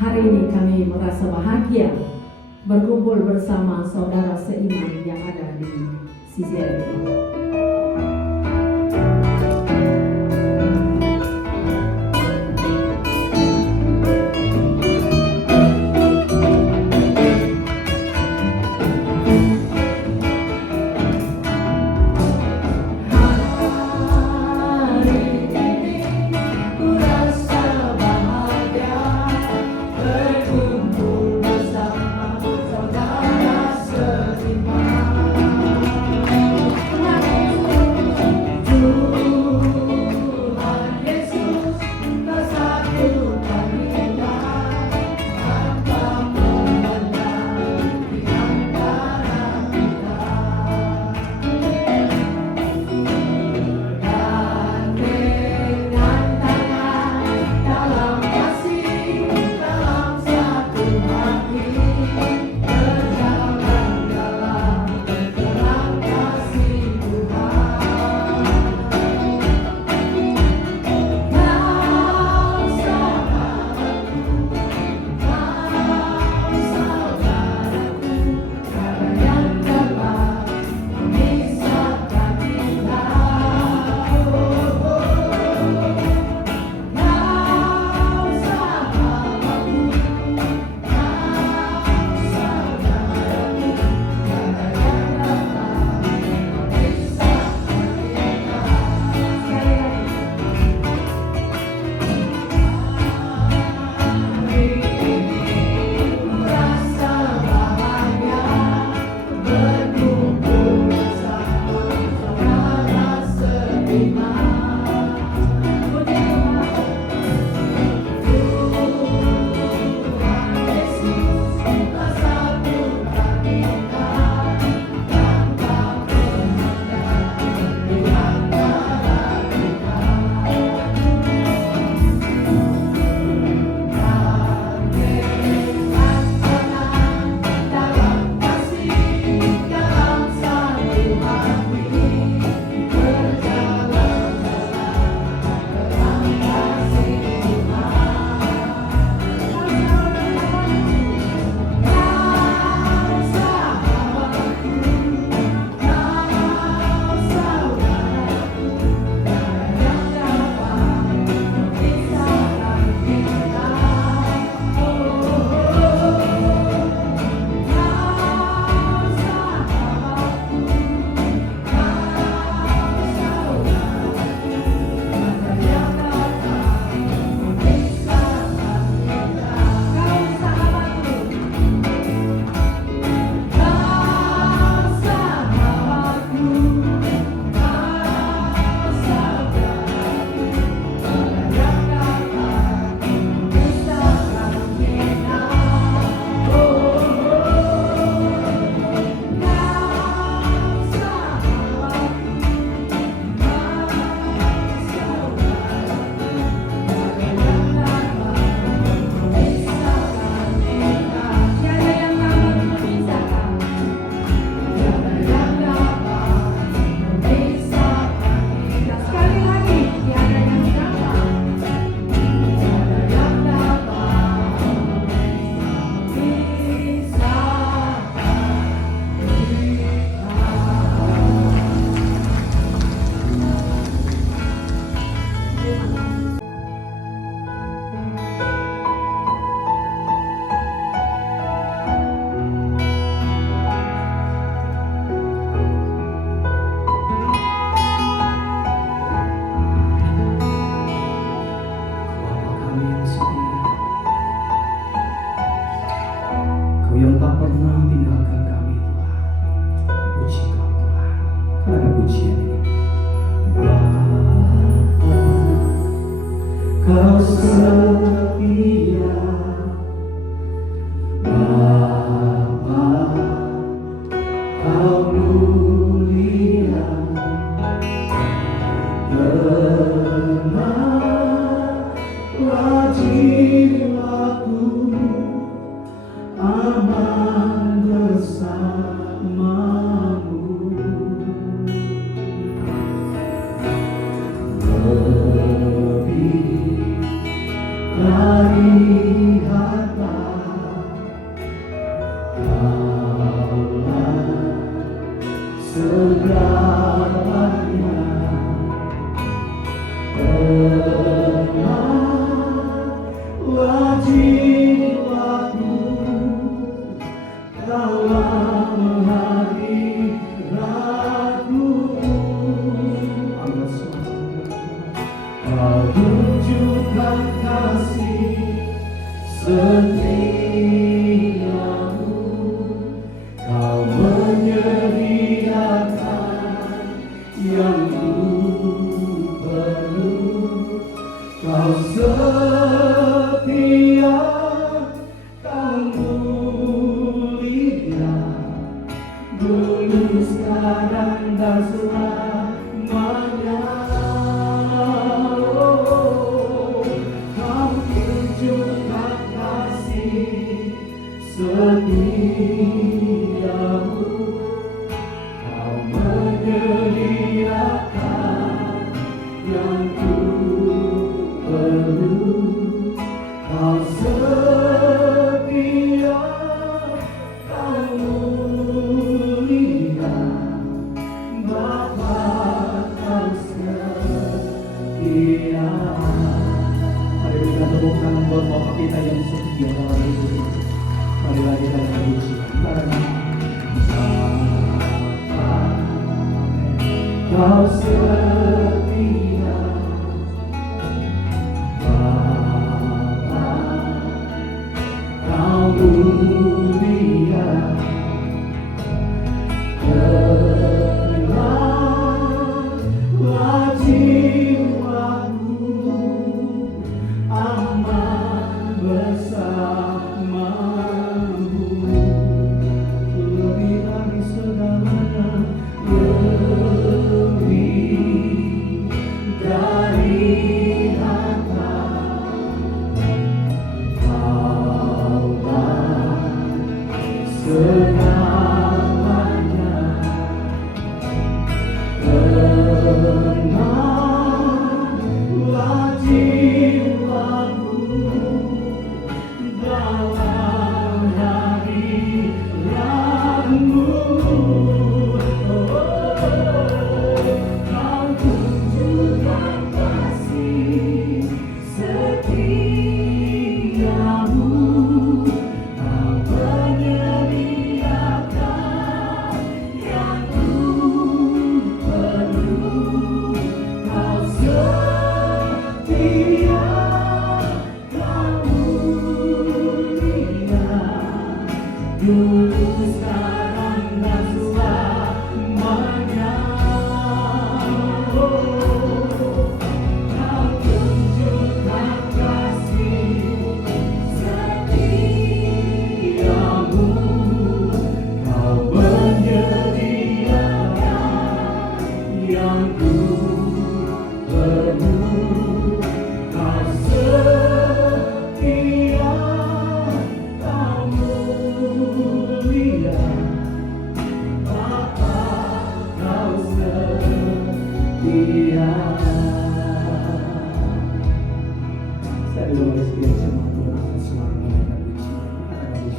Hari ini kami merasa bahagia berkumpul bersama saudara seiman yang ada di CCLP. Yang tak pernah tinggalkan kami Tuhan. Puji Kau Tuhan. Ada pujian ini. Bapa, Kau setia. Bapa, Kau mulia. Tenanglah jiwaku, aman bersamamu. Lebih dari setiamu, Kau menyediakan yang ku perlu. Kau setia, Kau mulia, dulu sekarang dan selamanya. Oh, Kau tunjukkan kasih setiamu, Kau menyediakan yang ku perlu. Kau setia, Kau mulia, Bapa Kau setia. Mari kita tepuk tangan buat Bapa kita yang setia dalam hidup ini. Marilah kita memuji karena Bapa Kau setia, Bapa Kau mulia, tenanglah jiwaku, aman bersamamu, lebih dari segalanya, lebih dari harta. Kaulah segalanya, tenanglah jiwaku dalam hadirat-Mu. Kau tunjukkan kasih setiamu, Kau menyediakan yang ku perlu. Kau setia, Kau mulia, dulu sekarang dan selamanya. Kau tunjukkan kasih setiamu, Kau menyediakan yang ku perlu. Kau setia, Kau mulia, Bapa Kau setia. Saya dulu bersedia sama Tuhan atas suara mereka puji. Amin.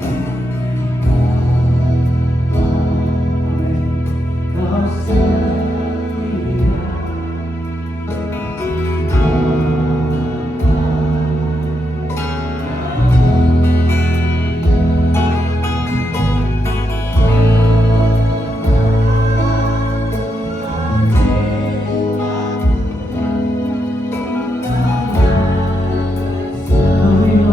Kau setia. Marilah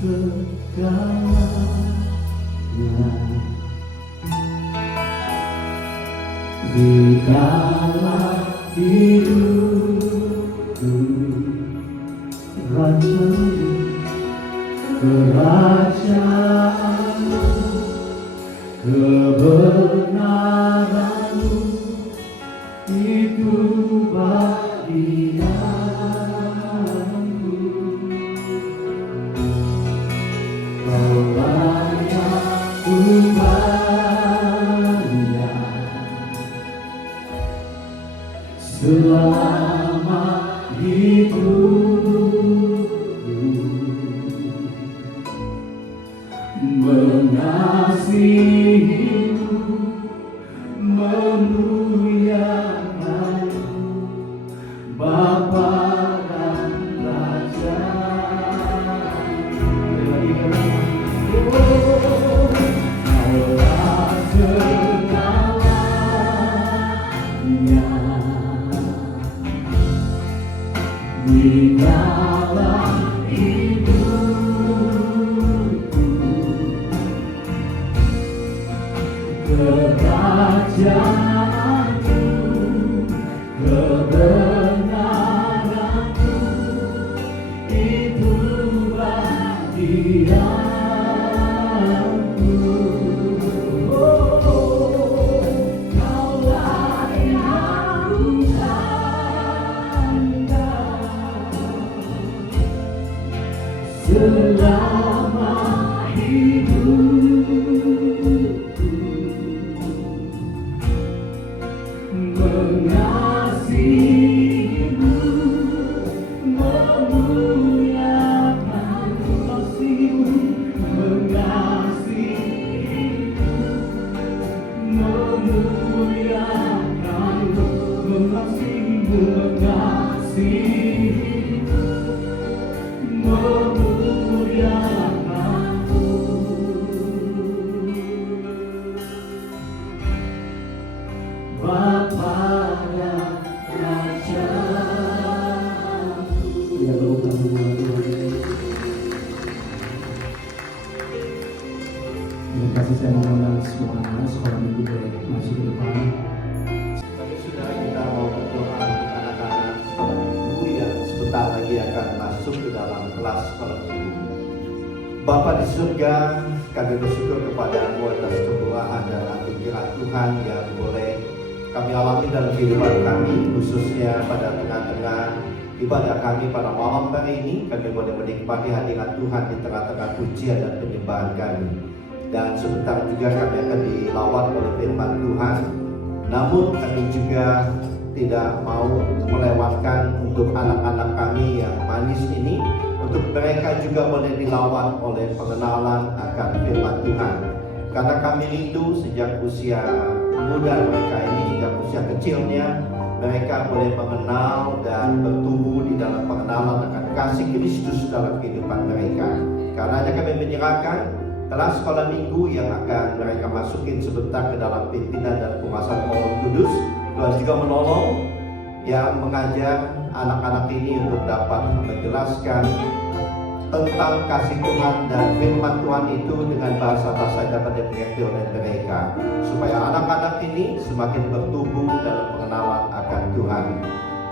segalanya. Di dalam hidupku, kerajaanmu, kebenaranmu, itu bagianku. Kau layak banyak selama hidupku, mengasihimu, memuliakanmu, Bapa dan Raja. Kaulah segalanya di dalam hidupku, kerajaanmu, kebenaranmu, itu bagianku. Kau layak selama hidupku, mengasihimu, memuliakanmu, mengasihimu, memuliakanmu, mengasihimu, memuliakanmu. Bapa dan Raja. Ya, terima kasih. Saya mengundang semua anak sekolah minggu boleh masuk ke depan. Tapi saudara, kita mau berdoa untuk anak-anak sekolah minggu yang sebentar lagi akan masuk ke dalam kelas sekolah minggu. Bapa di surga, kami bersyukur kepada-Mu atas kemurahan dan anugerah Tuhan yang boleh kami alami dalam kehidupan kami, khususnya pada tengah-tengah ibadah kami pada malam hari ini. Kami boleh menikmati hadirat Tuhan di tengah-tengah pujian dan penyembahan kami. Dan sebentar juga kami akan dilawat oleh firman Tuhan. Namun kami juga tidak mau melewatkan untuk anak-anak kami yang manis ini, untuk mereka juga boleh dilawat oleh pengenalan akan firman Tuhan. Karena kami rindu sejak usia muda mereka ini, sejak usia kecilnya, mereka boleh mengenal dan bertumbuh di dalam pengenalan akan kasih Kristus dalam kehidupan mereka. Karena kami menyerahkan kelas sekolah minggu yang akan mereka masukin sebentar ke dalam pimpinan dan penguasaan Roh Kudus. Tuhan juga menolong yang mengajar anak-anak ini untuk dapat menjelaskan tentang kasih Tuhan dan firman Tuhan itu dengan bahasa-bahasa yang dapat dimengerti oleh mereka, supaya anak-anak ini semakin bertumbuh dalam pengenalan akan Tuhan.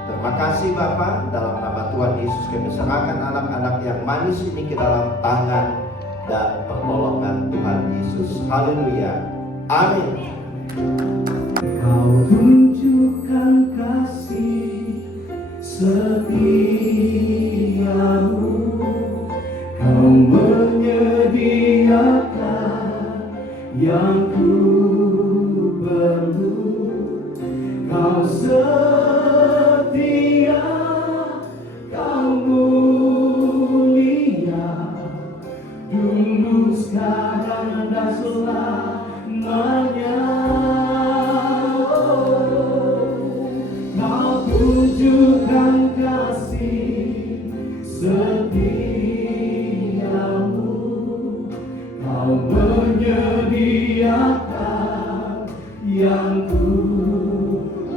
Terima kasih Bapa, dalam nama Tuhan Yesus kami serahkan anak-anak yang manis ini ke dalam tangan dan pertolongan Tuhan Yesus. Haleluya. Amin. Kau tunjukkan kasih setiamu, Kau menyediakan yang ku perlu. Kau setia, Kau mulia, dulu, sekarang, dan selamanya. Kau tunjukkan kasih setiamu, Kau menyediakan yang ku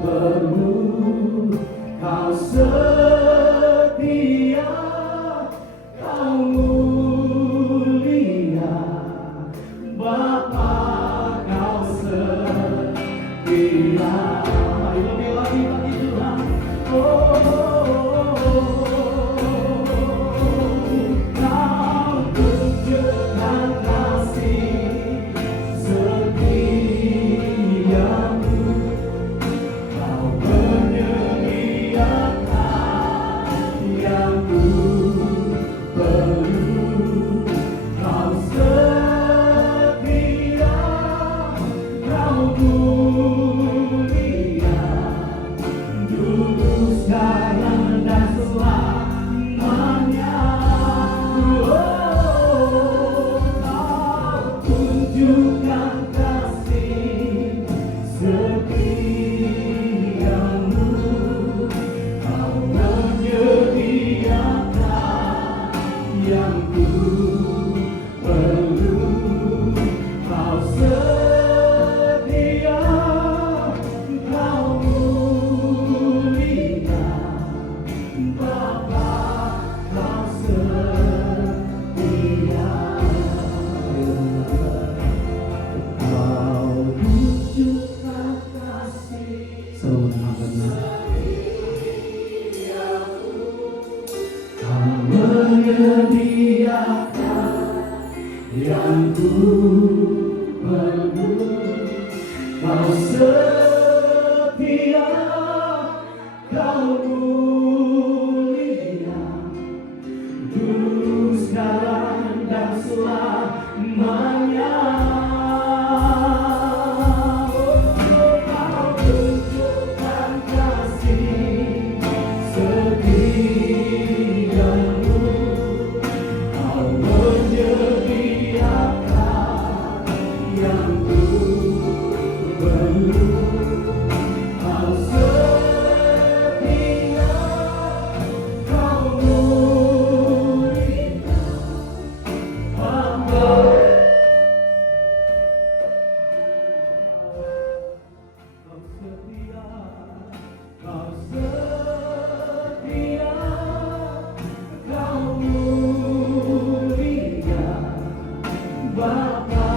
perlu. Kau setia, Kau mulia, Kau setia, kau mulia, dulu sekarang dan selamanya. Kau tunjukkan kasih setiamu, kau menyediakan yang perlu. Kau setia, kau mulia, hamba. Kau setia, kau setia, kau mulia, Bapa,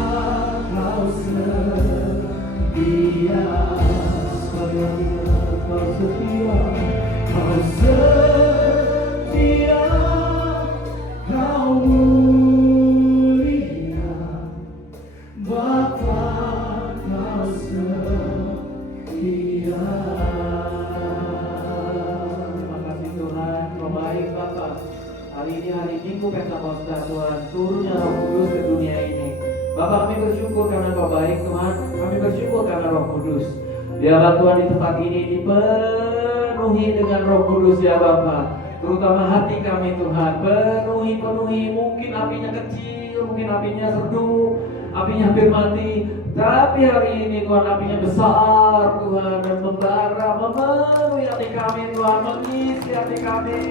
kau setia. Sekali lagi, kau setia, kau setia, kau mulia, Bapa, kau setia. Terima kasih Tuhan, Kau baik Bapa. Hari ini hari Minggu Pentakosta Tuhan, turunnya Roh Kudus ke dunia ini. Bapak, kami bersyukur karena Kau baik Tuhan. Kami bersyukur karena Roh Kudus. Biarlah Tuhan di tempat ini dipenuhi dengan Roh Kudus ya Bapa. Terutama hati kami Tuhan, penuhi. Mungkin apinya kecil, mungkin apinya redup, apinya hampir mati. Tapi hari ini Tuhan apinya besar Tuhan, dan membara, memenuhi hati kami Tuhan, mengisi hati kami.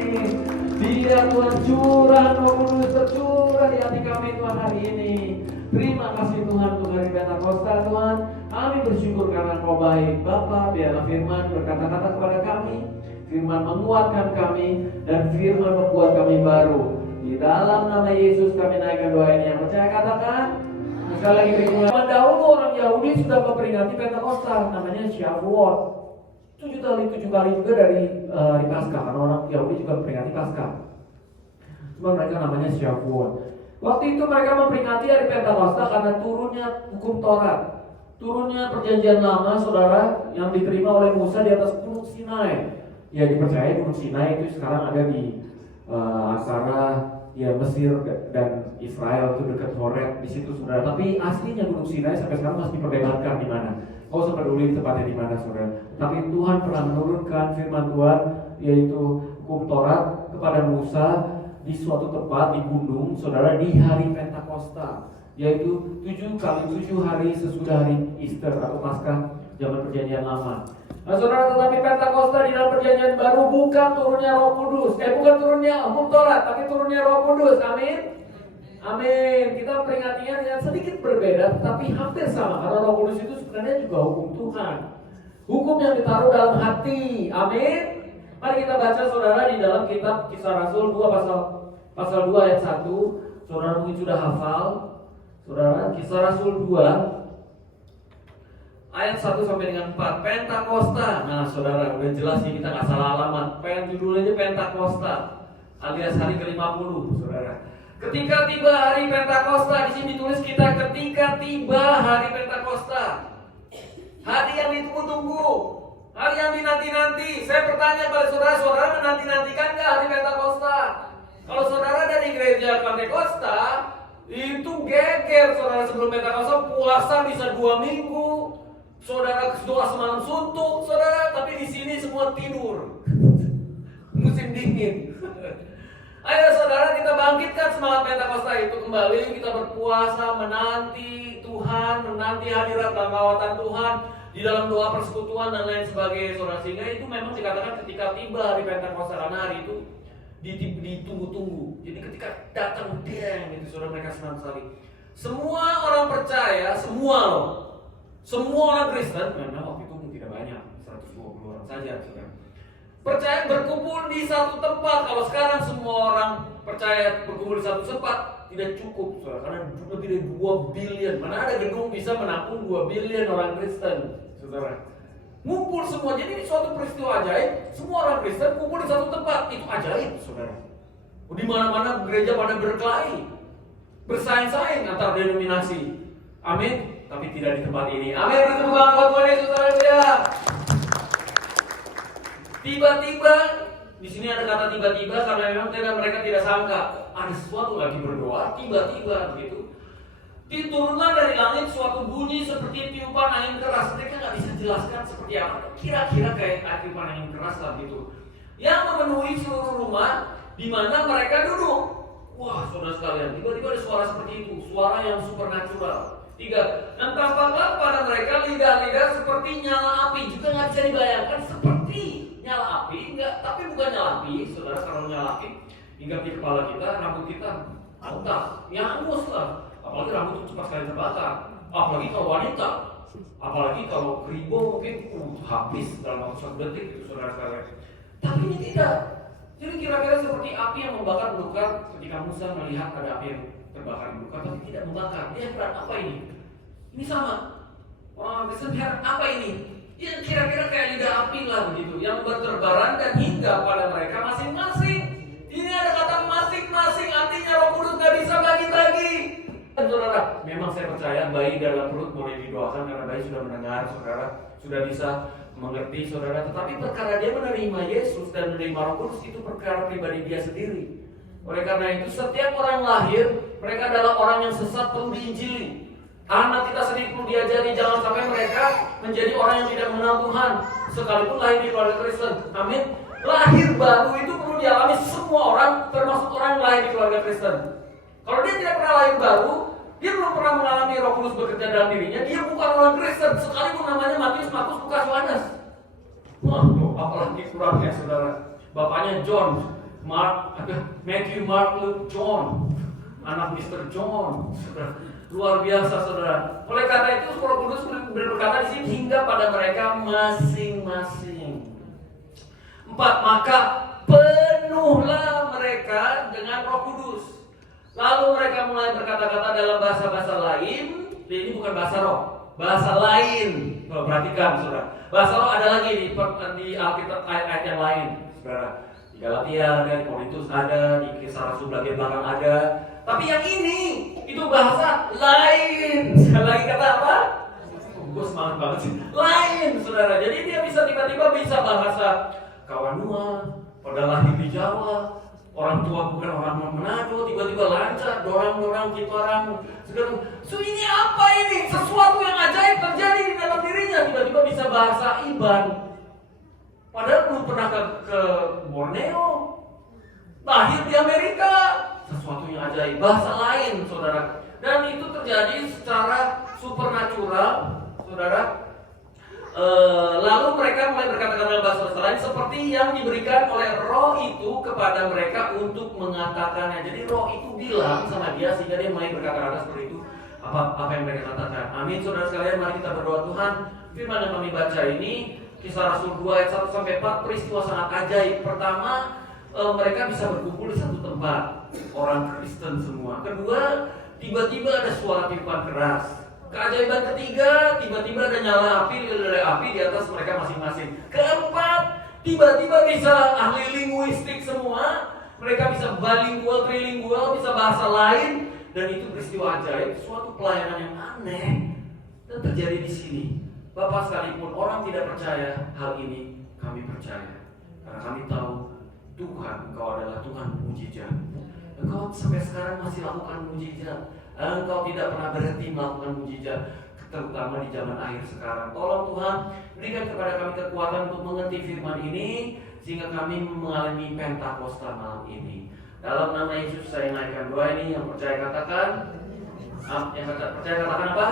Biar Tuhan curah Roh Kudus tercurah di hati kami Tuhan hari ini. Terima kasih Tuhan untuk hari Pentakosta Tuhan. Kami bersyukur karena Kau baik Bapa. Biarlah firman berkata-kata kepada kami, firman menguatkan kami, dan firman membuat kami baru. Di dalam nama Yesus kami naikkan doa ini. Yang percaya katakan. Sekali lagi zaman dahulu orang Yahudi sudah memperingati Pentakosta, namanya Shavuot. 7 kali juga dari hari Paskah, karena orang Yahudi juga memperingati Paskah. Cuma mereka namanya Shavuot. Waktu itu mereka memperingati hari Pentakosta karena turunnya hukum Taurat, turunnya perjanjian lama, saudara, yang diterima oleh Musa di atas Gunung Sinai. Ya, dipercaya Gunung Sinai itu sekarang ada di antara Mesir dan Israel, itu dekat Horeb di situ, saudara. Tapi aslinya Gunung Sinai sampai sekarang masih diperdebatkan di mana. Kau usah peduli tempatnya di mana, saudara. Tapi Tuhan pernah menurunkan firman Tuhan, yaitu hukum Taurat kepada Musa di suatu tempat di gunung, saudara, di hari Pentakosta, yaitu 7 kali 7 hari sesudah hari Easter atau Paskah zaman perjanjian lama. Nah, saudara, tetapi Pentakosta di dalam perjanjian baru bukan turunnya Roh Kudus, bukan turunnya hukum Taurat, tapi turunnya Roh Kudus. Amin. Amin. Kita peringatinya dengan sedikit berbeda, tapi hampir sama. Karena Roh Kudus itu sebenarnya juga hukum Tuhan, hukum yang ditaruh dalam hati. Amin. Mari kita baca, saudara, di dalam kitab Kisah Rasul 2 pasal 2 ayat 1. Saudara mungkin sudah hafal. Saudara, Kisah Rasul 2 ayat 1 sampai dengan 4. Pentakosta. Nah, saudara, udah jelas nih, kita nggak salah alamat. Judulnya Pentakosta, alias hari ke-50, saudara. Ketika tiba hari Pentakosta, di sini ditulis kita ketika tiba hari Pentakosta. Hari yang ditunggu-tunggu, hari yang dinanti-nanti. Saya bertanya kepada saudara menanti-nantikan nggak hari Pentakosta? Kalau saudara dari gereja Pentakosta, itu geger, saudara, sebelum Pentakosta puasa bisa 2 minggu. Saudara doa semalam suntuk, saudara, tapi di sini semua tidur. Musim dingin. Ayo saudara, kita bangkitkan semangat Pentakosta itu kembali. Kita berpuasa, menanti Tuhan, menanti hadirat dan lawatan Tuhan di dalam doa persekutuan dan lain sebagainya, saudara. Sehingga itu memang dikatakan ketika tiba hari Pentakosta, karena hari itu ditunggu-tunggu. Jadi ketika datang deng, itu saudara, mereka senang sekali. Semua orang percaya, semua orang Kristen, memang waktu itu tidak banyak, 120 orang saja, saudara, percaya berkumpul di satu tempat. Kalau sekarang semua orang percaya berkumpul di satu tempat, tidak cukup, saudara, karena lebih dari 2 billion. Mana ada gedung bisa menampung 2 billion orang Kristen, saudara. Ngumpul semua, jadi ini suatu peristiwa ajaib. Semua orang Kristen kumpul di satu tempat, itu ajaib, saudara. Di mana-mana gereja pada berkelahi, bersaing-saing antar denominasi. Amin. tapi tidak di tempat ini. Amin. Beri tepuk tangan buat Tuhan Yesus, haleluya. Tiba-tiba, di sini ada kata tiba-tiba karena memang mereka tidak sangka ada sesuatu lagi berdoa, tiba-tiba begitu. Diturunkan dari langit suatu bunyi seperti tiupan angin keras. Mereka nggak bisa jelaskan seperti apa. Kira-kira kayak tiupan angin keras lah gitu. Yang memenuhi seluruh rumah di mana mereka duduk. Wah, saudara sekalian, tiba-tiba ada suara seperti itu, suara yang supernatural. 3. Dan tampaklah pada mereka lidah-lidah seperti nyala api. Juga nggak bisa dibayangkan seperti nyala api, enggak, tapi bukan nyala api, saudara. Kalau nyala api, hingga di kepala kita, rambut kita otak, yang hangus lah. Apalagi rambut itu cepat sekali terbakar. Apalagi kalau wanita, apalagi kalau keribo mungkin habis dalam waktu 1 detik itu, saudara sekalian. Tapi ini tidak. Jadi kira-kira seperti api yang membakar ketika Musa melihat ada api yang terbakar belukar, tapi tidak membakar. Dia heran, apa ini? Ini sama. Orang Kristen heran, apa ini? Ya kira-kira kayak lidah api lah begitu, yang berterbaran dan hingga pada mereka masing-masing. Ini ada kata masing-masing, artinya Roh Kudus gak bisa bagi-bagi. Saudara, memang saya percaya bayi dalam perut boleh didoakan karena bayi sudah mendengar, saudara, sudah bisa mengerti, saudara. Tetapi perkara dia menerima Yesus dan menerima Roh Kudus itu perkara pribadi dia sendiri. Oleh karena itu setiap orang lahir, mereka adalah orang yang sesat, perlu diinjili. Anak kita sendiri perlu diajari, jangan sampai mereka menjadi orang yang tidak mengenal Tuhan sekalipun lahir di keluarga Kristen. Amin. Lahir baru itu perlu dialami semua orang, termasuk orang yang lahir di keluarga Kristen. Kalau dia tidak pernah lahir baru, dia belum pernah mengalami Roh Kudus bekerja dalam dirinya, dia bukan orang Kristen, sekalipun namanya Matius, Markus, Lukas, Yohanes. Wah, apalagi kurangnya, saudara. Bapaknya John, Mark, Matthew, Mark, Luke, John, anak Mr. John, saudara. Luar biasa, saudara. Oleh karena itu Roh Kudus berkata di sini hingga pada mereka masing-masing. 4. Maka penuhlah mereka dengan Roh Kudus. Lalu mereka mulai berkata-kata dalam bahasa-bahasa lain. Ini bukan bahasa roh, bahasa lain. Perhatikan, saudara. Bahasa roh ada lagi di Alkitab ayat-ayat yang lain, saudara. Di Galatia ada, di Korintus ada, di Kisah Rasul bagian belakang ada. Tapi yang ini itu bahasa lain. Sekali lagi kata apa? Gue semangat banget sih. Lain, saudara. Jadi dia bisa tiba-tiba bisa bahasa Kawanua, pada lahir di Jawa. Orang tua bukan orang Manado, tiba-tiba lancar, dorang-dorang, kiparang, segala. So ini apa ini? Sesuatu yang ajaib terjadi di dalam dirinya. Tiba-tiba bisa bahasa Iban. Padahal belum pernah ke Borneo. Lahir di Amerika. Sesuatu yang ajaib, bahasa lain, saudara. Dan itu terjadi secara supernatural, saudara. Lalu mereka mulai berkata-kata dalam bahasa lain seperti yang diberikan oleh Roh itu kepada mereka untuk mengatakannya. Jadi Roh itu bilang sama dia sehingga dia mulai berkata-kata seperti itu. Apa yang mereka katakan. Amin, saudara sekalian, mari kita berdoa. Tuhan, firman yang kami baca ini Kisah Rasul 2 ayat 1-4, peristiwa sangat ajaib. Pertama, mereka bisa berkumpul di satu tempat, orang Kristen semua. Kedua, tiba-tiba ada suara tiupan keras. Keajaiban ketiga, tiba-tiba ada nyala api di atas mereka masing-masing. Keempat, tiba-tiba bisa ahli linguistik semua. Mereka bisa bilingual, trilingual, bisa bahasa lain. Dan itu peristiwa ajaib, suatu pelayanan yang aneh. Dan terjadi di sini. Bapak sekalipun orang tidak percaya hal ini, kami percaya. Karena kami tahu Tuhan, Engkau adalah Tuhan mujizat. Engkau sampai sekarang masih lakukan mujizat. Engkau tidak pernah berhenti melakukan mujizat, terutama di zaman akhir sekarang. Tolong Tuhan, berikan kepada kami kekuatan untuk mengerti firman ini, sehingga kami mengalami Pentakosta malam ini. Dalam nama Yesus saya naikkan doa ini. Yang percaya katakan, yang percaya katakan apa?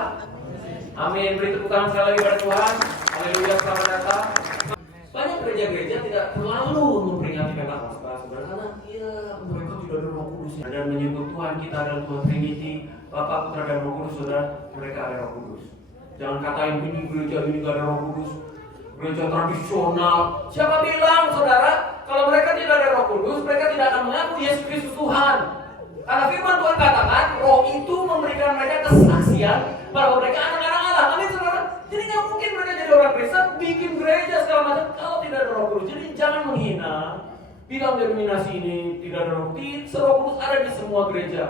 Amin. Beri tepuk tangan sekali lagi pada Tuhan. Haleluya, selamat datang. Banyak gereja-gereja tidak terlalu memperingati Pentakosta, saudara, karena mereka tidak ada Roh Kudus dan menyebut Tuhan kita adalah Tuhan Trinity, Bapa, Putra dan Roh Kudus. Saudara, mereka ada Roh Kudus. Jangan katain ini gereja ini gak ada Roh Kudus, gereja tradisional. Siapa bilang, saudara, kalau mereka tidak ada Roh Kudus, mereka tidak akan mengaku Yesus Kristus Tuhan. Karena firman Tuhan katakan, Roh itu memberikan mereka kesaksian bahwa mereka anak-anak Allah. Amin, saudara. Jadi nggak mungkin mereka jadi orang Kristen, bikin gereja segala macam kalau tidak ada Roh Kudus. Jadi jangan menghina, bilang denominasi ini tidak ada Roh Kudus. Roh Kudus ada di semua gereja.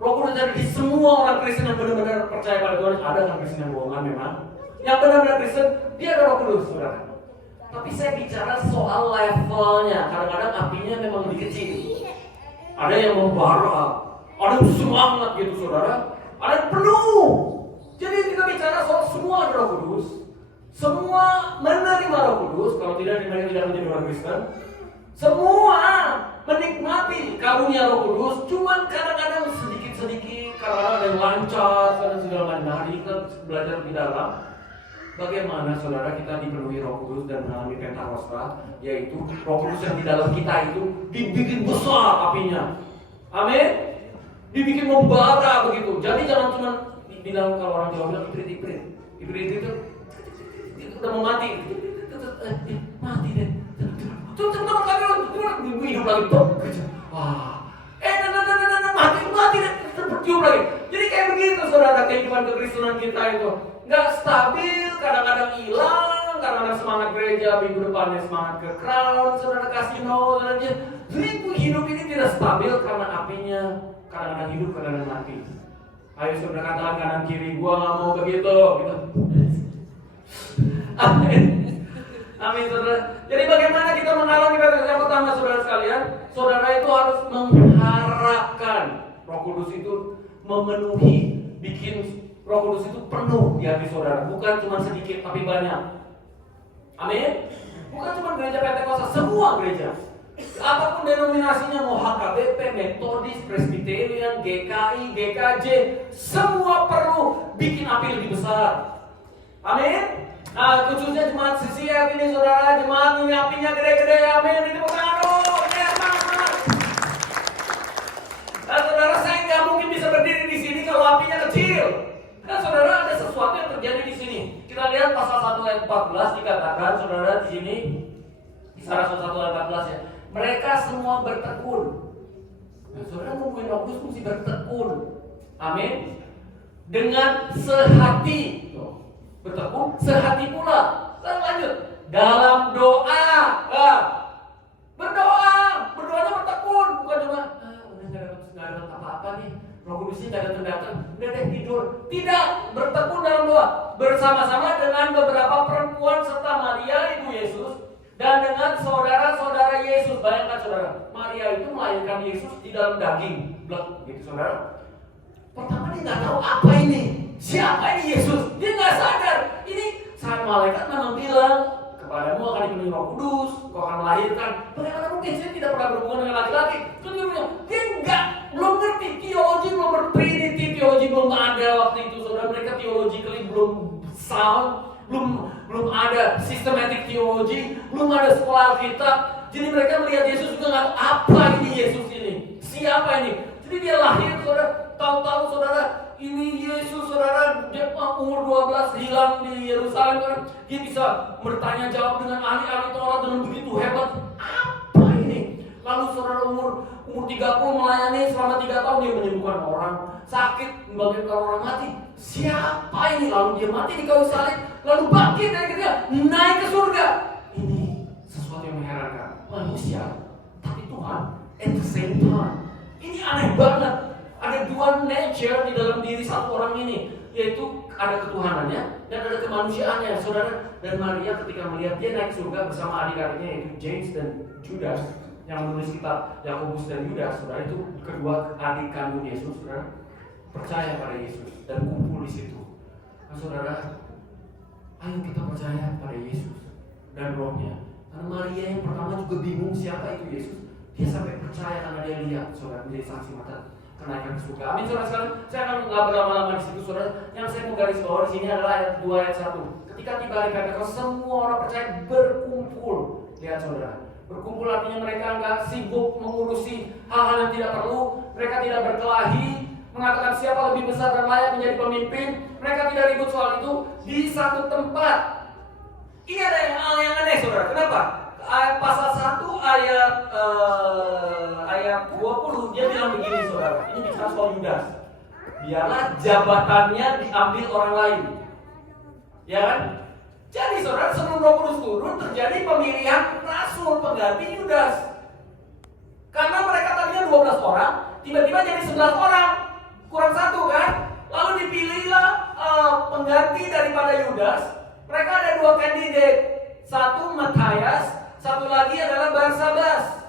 Roh Kudus ada di semua orang Kristen yang benar-benar percaya pada Tuhan. Ada kan Kristen yang bohongan memang. Yang benar-benar Kristen, dia ada Roh Kudus, saudara. Tapi saya bicara soal levelnya. Kadang-kadang apinya memang lebih kecil. Ada yang membara, ada yang semangat gitu, saudara. Ada yang penuh. Jadi kita bicara soal semua ada Roh Kudus. Semua menerima Roh Kudus. Kalau tidak, mereka tidak menjadi orang Kristen. Semua menikmati karunia Roh Kudus. Cuman kadang-kadang sedikit-sedikit, kadang-kadang ada yang lancar, kadang segala macam. Nah, hari kita belajar lebih dalam bagaimana saudara kita dipenuhi Roh Kudus dan mengalami Pentakosta, yaitu Roh Kudus yang di dalam kita itu dibikin besar apinya. Amin. Dibikin membara begitu. Jadi jangan cuma dibilang, kalau orang Jawa bilang iprit-iprit. Iprit itu udah mau mati. Mati deh. Teman-teman kami hidup lagi. Wah. Mati deh. Tertiup lagi. Jadi kayak begitu saudara, kehidupan kekristenan kita itu nggak stabil, kadang-kadang hilang, kadang-kadang semangat gereja, minggu depannya semangat ke crown, saudara kasino, saudara. Jadi hidup ini tidak stabil karena apinya kadang-kadang hidup, kadang-kadang mati. Ayo saudara katakan kanan kiri, gua nggak mau begitu, gitu. Amin. Amin saudara. Jadi bagaimana kita mengalami yang pertama saudara sekalian, saudara itu harus mengharapkan Roh Kudus itu memenuhi, bikin Roh Kudus itu penuh di hati saudara, bukan cuma sedikit tapi banyak. Amin. Bukan cuma gereja Pentakosta, semua gereja. Apapun denominasinya, mau HKBP, Metodis, Presbyterian, GKI, GKJ, semua perlu bikin api lebih besar. Amin. Nah, khususnya jemaat CCF ini saudara, jemaat ini apinya gede-gede. Amin. Ini bukan Nah, saudara, saya nggak mungkin bisa berdiri di sini kalau apinya kecil. Nah, saudara, ada sesuatu yang terjadi di sini. Kita lihat pasal 1 ayat 14 dikatakan, saudara, di sini Kisah Rasul 1 ayat 14 ya. Mereka semua bertekun. Nah, saudara nungguin Roh Kudus mesti bertekun. Amin. Dengan sehati. Bertekun sehati pula. Lalu lanjut. Dalam doa. Berdoa. Berdoanya bertekun, bukan cuma nggak ada apa-apa nih, Roh Kudusnya nggak datang-datang, udah deh tidur. Tidak, bertekun dalam doa bersama-sama dengan beberapa perempuan serta Maria ibu Yesus dan dengan saudara-saudara Yesus. Bayangkan saudara, Maria itu melahirkan Yesus di dalam daging, blek, gitu saudara. Pertama dia nggak tahu apa ini, siapa ini Yesus, dia nggak sadar. Ini saat malaikat memang bilang, kepadamu akan dipenuhi Roh Kudus, kau akan melahirkan. Bagaimana mungkin saya tidak pernah berhubungan dengan laki-laki? Dia belum ngerti teologi, belum bertrinity, teologi belum ada waktu itu saudara. Mereka teologically belum sound, belum ada systematic teologi, belum ada sekolah Alkitab. Jadi mereka melihat Yesus juga nggak tahu apa ini Yesus ini, siapa ini. Jadi dia lahir saudara, tahu-tahu saudara, ini Yesus saudara, dia umur 12 hilang di Yerusalem saudara. Dia bisa bertanya jawab dengan ahli-ahli Taurat dengan begitu hebat. Apa ini? Lalu saudara umur 30 melayani selama 3 tahun, dia menyembuhkan orang sakit, membangkitkan orang mati. Siapa ini? Lalu dia mati di kayu salib, lalu bangkit dari ketiga, naik ke surga. Ini sesuatu yang mengherankan. Manusia, tapi Tuhan at the same time. Ini aneh banget. Ada dua nature di dalam diri satu orang ini, yaitu ada ketuhanannya dan ada kemanusiaannya, saudara. Dan Maria ketika melihat dia naik surga bersama adik-adiknya, yaitu James dan Judas, yang menulis kitab Yakobus dan Yudas, saudara, itu kedua adik kandung Yesus, saudara, percaya pada Yesus dan kumpul di situ. Nah, saudara, ayo kita percaya pada Yesus dan Rohnya. Karena Maria yang pertama juga bingung siapa itu Yesus. Dia sampai percaya karena dia lihat, saudara, menjadi saksi mata kenaikan ke surga. Amin, saudara sekalian. Saya akan nggak berlama-lama di situ, saudara. Yang saya mau garis bawah di sini adalah ayat 2 ayat 1. Ketika tiba hari Pentakosta, semua orang percaya berkumpul. Lihat, saudara. Berkumpul artinya mereka nggak sibuk mengurusi hal-hal yang tidak perlu. Mereka tidak berkelahi, mengatakan siapa lebih besar dan layak menjadi pemimpin. Mereka tidak ribut soal itu di satu tempat. Ini ada hal yang aneh, saudara. Kenapa? Pasal 1 ayat 20 dia bilang begini, saudara. Ini bicara soal Yudas. Biarlah jabatannya diambil orang lain. Ya kan? Jadi saudara, sebelum Roh Kudus turun terjadi pemilihan rasul pengganti Yudas. Karena mereka tadinya 12 orang, tiba-tiba jadi 11 orang. kurang satu kan? Lalu dipilihlah pengganti daripada Yudas. Mereka ada dua kandidat. Satu Matias, satu lagi adalah Barsabas.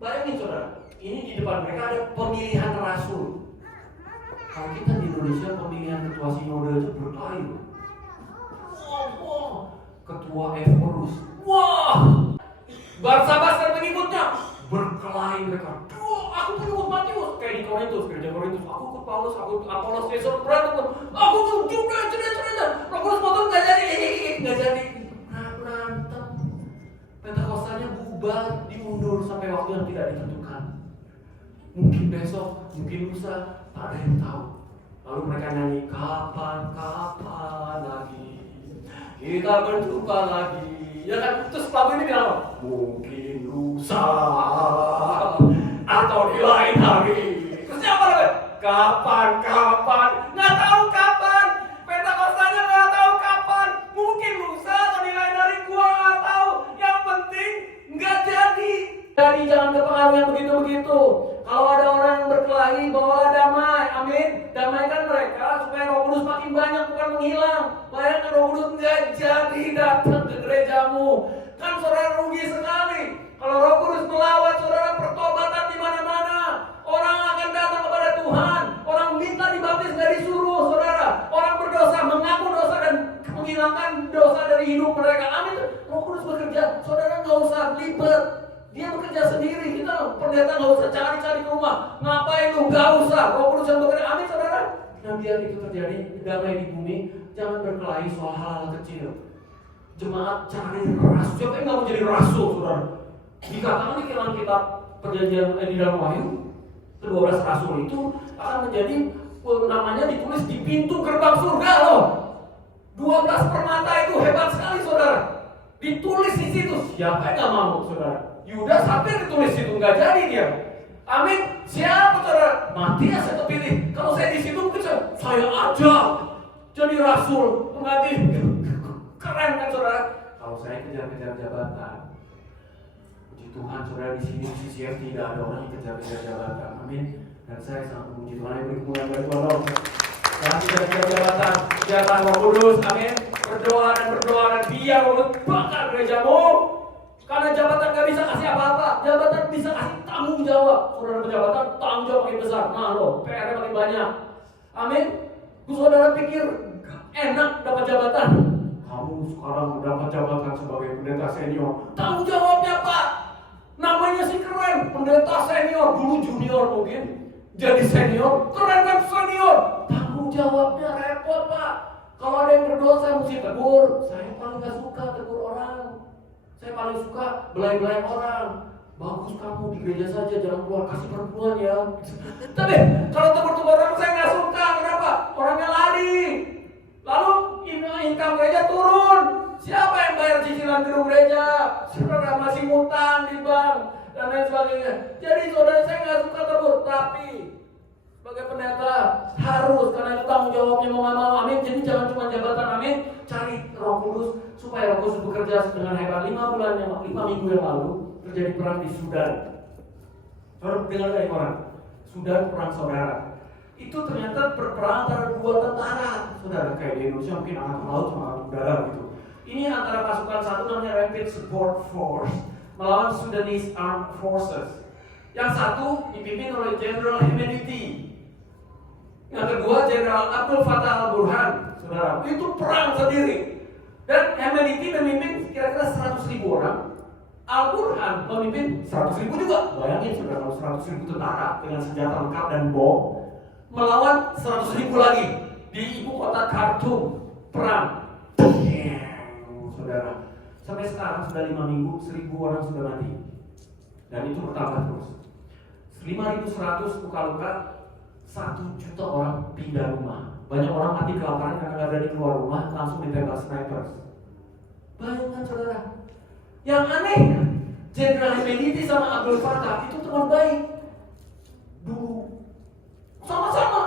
Bayangin saudara, ini di depan mereka ada pemilihan rasul. Kalau kita di Indonesia pemilihan ketua sinode itu berkali. Wah, ketua Eforus. Wah, Barsabas dan pengikutnya berkelahi mereka. Aku pengikut Matius, kayak di Korintus, gereja Korintus. Aku ikut Paulus, aku ikut Apolos, Yesus berantem. Aku ikut juga, cerita. Paulus motor nggak jadi. Berantem. Pentekostalnya bubar, diundur sampai waktu yang tidak ditentukan. Mungkin besok, mungkin lusa, tak ada yang tahu. Lalu mereka nyanyi, kapan lagi kita berjumpa lagi. Ya kan, terus lagu ini bilang apa? Mungkin lusa atau di lain hari. Terus siapa lagi? Kapan? Nggak tahu kapan. Pentekostalnya nggak tahu kapan. Mungkin lusa atau di lain hari, gua nggak tahu. Yang penting nggak jadi. Jadi jangan kepengaruh yang begitu-begitu. Kalau ada orang yang berkelahi, bawalah damai. Amin. Damaikan mereka supaya Roh Kudus makin banyak, bukan menghilang. Bayangkan Roh Kudus nggak jadi datang ke gerejamu. Kan saudara rugi sekali. Kalau Roh Kudus melawat saudara, pertobatan di mana-mana. Orang akan datang kepada Tuhan. Orang minta dibaptis nggak disuruh, saudara. Orang berdosa mengaku dosa dan menghilangkan dosa dari hidup mereka. Amin. Roh Kudus bekerja. Saudara nggak usah libet. Dia bekerja sendiri. Kita pendeta nggak usah cari-cari ke rumah. Ngapain lu? Nggak usah. Roh Kudus yang bekerja. Amin, saudara. Nah, biar itu terjadi, damai di bumi. Jangan berkelahi soal hal-hal kecil. Jemaat cari rasul. Siapa yang nggak mau jadi rasul, saudara? Dikatakan di dalam kitab perjanjian di dalam Wahyu, ke-12 rasul itu akan menjadi namanya ditulis di pintu gerbang surga loh. 12 permata itu hebat sekali, saudara. Ditulis di situ. Siapa yang nggak mau, saudara? Yudas hampir ditulis situ, nggak jadi dia. Amin. Siapa, saudara? Matias saya terpilih. Kalau saya di situ, saya aja jadi rasul pengganti. Keren kan, saudara? Kalau saya kejar-kejar jabatan, puji Tuhan, saudara, di sini di CCF tidak ada orang yang kejar-kejar jabatan. Amin. Dan saya sangat memuji Tuhan yang berkemuliaan dari Tuhan. Jangan kejar-kejar jabatan, jabatan Roh Kudus. Amin. Berdoa dan biar Roh Kudus bakar gerejamu. Karena jabatan gak bisa kasih apa-apa. Jabatan bisa kasih tanggung jawab. Saudara berjabatan, tanggung jawab makin besar. Nah loh, PR-nya makin banyak. Amin. Saudara pikir enak dapat jabatan. Kamu sekarang mendapat jabatan sebagai pendeta senior. Tanggung jawabnya, Pak. Namanya sih keren. Pendeta senior. Dulu junior mungkin. Jadi senior. Keren kan senior. Tanggung jawabnya repot, Pak. Kalau ada yang berdosa mesti tegur. Saya paling gak suka tegur orang. Saya paling suka belai-belai orang. Bagus kamu di gereja saja, jangan keluar, kasih perempuan ya. Tapi kalau tegur-tegur orang saya nggak suka. Kenapa? Orangnya lari. Lalu income gereja turun. Siapa yang bayar cicilan gedung gereja? Saudara masih ngutang di bank dan lain sebagainya. Jadi saudara, saya nggak suka tegur, tapi sebagai pendeta harus, karena itu tanggung jawabnya mau nggak mau. Amin. Jadi jangan cuma jabatan, amin. Cari Roh Kudus supaya Roh Kudus bekerja dengan hebat. 5 minggu yang lalu terjadi perang di Sudan. Saudara dengar dari orang Sudan, perang saudara. Itu ternyata berperang antara dua tentara, saudara. Kayak di Indonesia mungkin angkatan laut sama angkatan udara gitu. Ini antara pasukan satu namanya Rapid Support Force melawan Sudanese Armed Forces. Yang satu dipimpin oleh Jenderal Hemedti. Yang kedua Jenderal Abdul Fattah al-Burhan, saudara. Itu perang sendiri. Dan Hemedti memimpin kira-kira 100.000 orang. Al-Burhan memimpin 100.000 juga. Bayangin saudara, 100.000 tentara dengan senjata lengkap dan bom melawan 100.000 lagi di ibu kota Khartoum. Perang. Saudara, sampai sekarang sudah 5 minggu, 1.000 orang sudah mati. Dan itu bertambah terus. 5.100 luka-luka, 1 juta orang pindah rumah. Banyak orang mati kelaparan karena nggak berani keluar rumah, langsung ditembak sniper. Bayangkan saudara. Yang anehnya, Jenderal Hemedti sama Abdul Fattah itu teman baik. Dulu sama-sama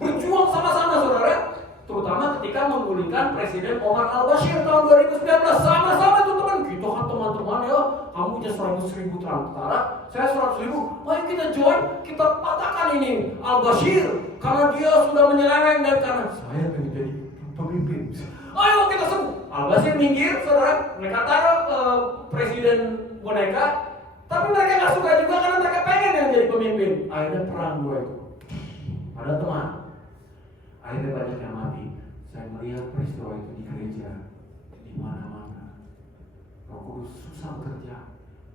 berjuang sama-sama, saudara. Terutama ketika menggulingkan Presiden Omar al-Bashir tahun 2019. Sama-sama itu teman. Kita kan teman-teman ya. Kamu punya 100.000 tentara, saya 100.000. Mari kita join, kita patahkan ini Al-Bashir karena dia sudah menyeleweng dan karena saya pengen jadi pemimpin. Ayo kita sebut. Al-Bashir minggir, saudara. Mereka taruh presiden boneka, tapi mereka nggak suka juga karena mereka pengen yang jadi pemimpin. Akhirnya perang dua itu. Ada teman. Akhirnya banyak yang mati. Saya melihat peristiwa itu di gereja, di mana-mana. Roh Kudus susah bekerja,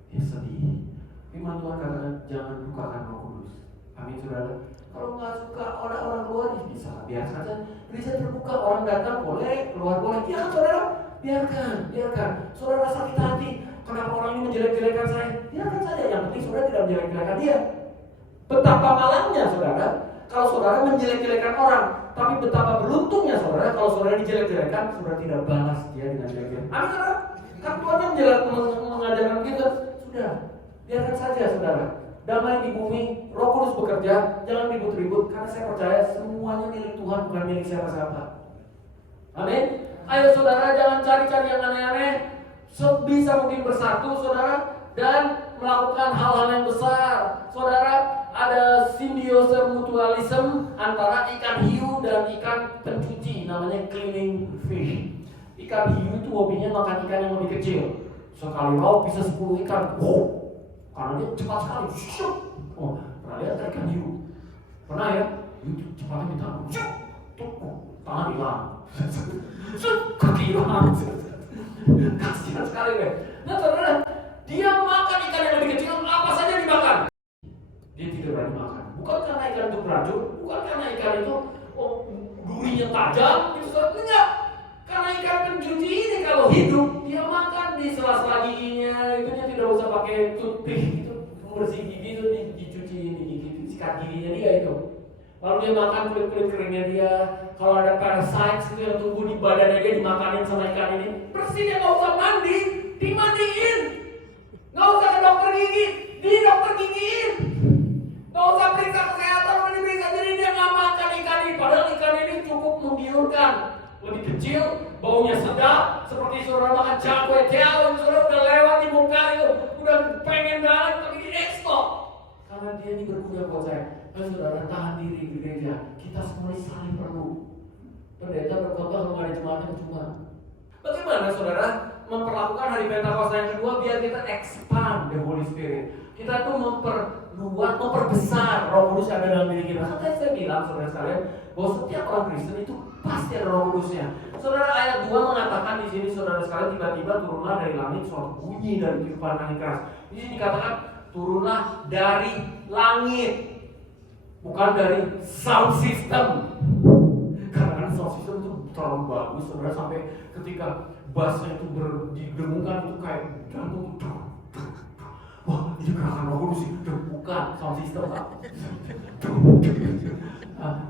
dia sedih. Firman Tuhan katakan jangan lukakan Roh Kudus. Amin saudara. Kalau nggak suka orang keluar, bisa biar saja. Gereja terbuka, orang datang boleh, keluar boleh. Ya saudara, biarkan. Saudara sakit hati. Kenapa orang ini menjelek-jelekan saya? Biarkan saja. Yang penting saudara tidak menjelek-jelekan dia. Betapa malangnya saudara, kalau saudara menjelek-jelekan orang. Tapi betapa beruntungnya saudara, kalau saudara dijelek-jelekan, saudara tidak balas dia dengan jelek-jelekan. Amin saudara. Kan Tuhan yang mengajarkan kita. Sudah, biarkan saja saudara. Damai di bumi, Roh Kudus bekerja, jangan ribut-ribut. Karena saya percaya semuanya milik Tuhan, bukan milik siapa-siapa. Amin. Ayo saudara, jangan cari-cari yang aneh-aneh. Sebisa mungkin bersatu saudara, dan melakukan hal-hal yang besar. Saudara, ada simbiose mutualisme antara ikan hiu dan ikan pencuci, namanya cleaning fish. Ikan hiu itu hobinya makan ikan yang lebih kecil. Sekali raup bisa 10 ikan. Karena dia cepat sekali. Oh, pernah lihat ikan hiu? Pernah ya? Itu cepatnya minta tangan hilang. Kaki hilang. Kasihan sekali deh. Nah saudara, dia makan ikan yang lebih kecil, apa saja dimakan. Dia tidak berani makan. Bukan karena ikan itu beracun, bukan karena ikan itu durinya tajam, itu saudara. Enggak. Karena ikan pencuci ini kalau hidup, dia makan di sela-sela giginya, itunya tidak usah pakai toothpick, itu bersih gigi itu dicuci di gigi, sikat giginya dia itu. Lalu dia makan kulit-kulit keringnya dia. Kalau ada parasites itu yang tumbuh di badannya dia dimakanin sama ikan ini, bersih, dia nggak usah mandi, dimandiin. Nggak usah ke dokter gigi, di dokter gigiin. Nggak usah periksa kesehatan, diperiksa. Jadi dia nggak makan ikan ini, padahal ikan ini cukup menggiurkan. Lebih kecil, baunya sedap, seperti saudara makan cakwe tiaw, saudara udah lewat di muka itu, udah pengen banget, tapi di ekspor. Karena dia ini berguna buat saya. Dan saudara tahan diri di gereja, kita semua ini saling perlu. Pendeta berkhotbah kalau ada jemaatnya cuma. Bagaimana saudara memperlakukan hari Pentakosta yang kedua biar kita expand the Holy Spirit. Kita tuh memperluas, memperbesar Roh Kudus yang ada dalam diri kita. Sampai saya bilang saudara sekalian bahwa setiap orang Kristen itu pasti ada Roh Kudusnya. Saudara, ayat 2 mengatakan di sini saudara sekalian tiba-tiba turunlah dari langit suatu bunyi dari tiupan angin keras. Di sini dikatakan turunlah dari langit, bukan dari sound system. Karena sound system itu terlalu bagus saudara, sampai ketika bassnya itu didengungkan itu kayak jantung. Wah, ini gerakan Roh Kudus itu bukan sound system Pak.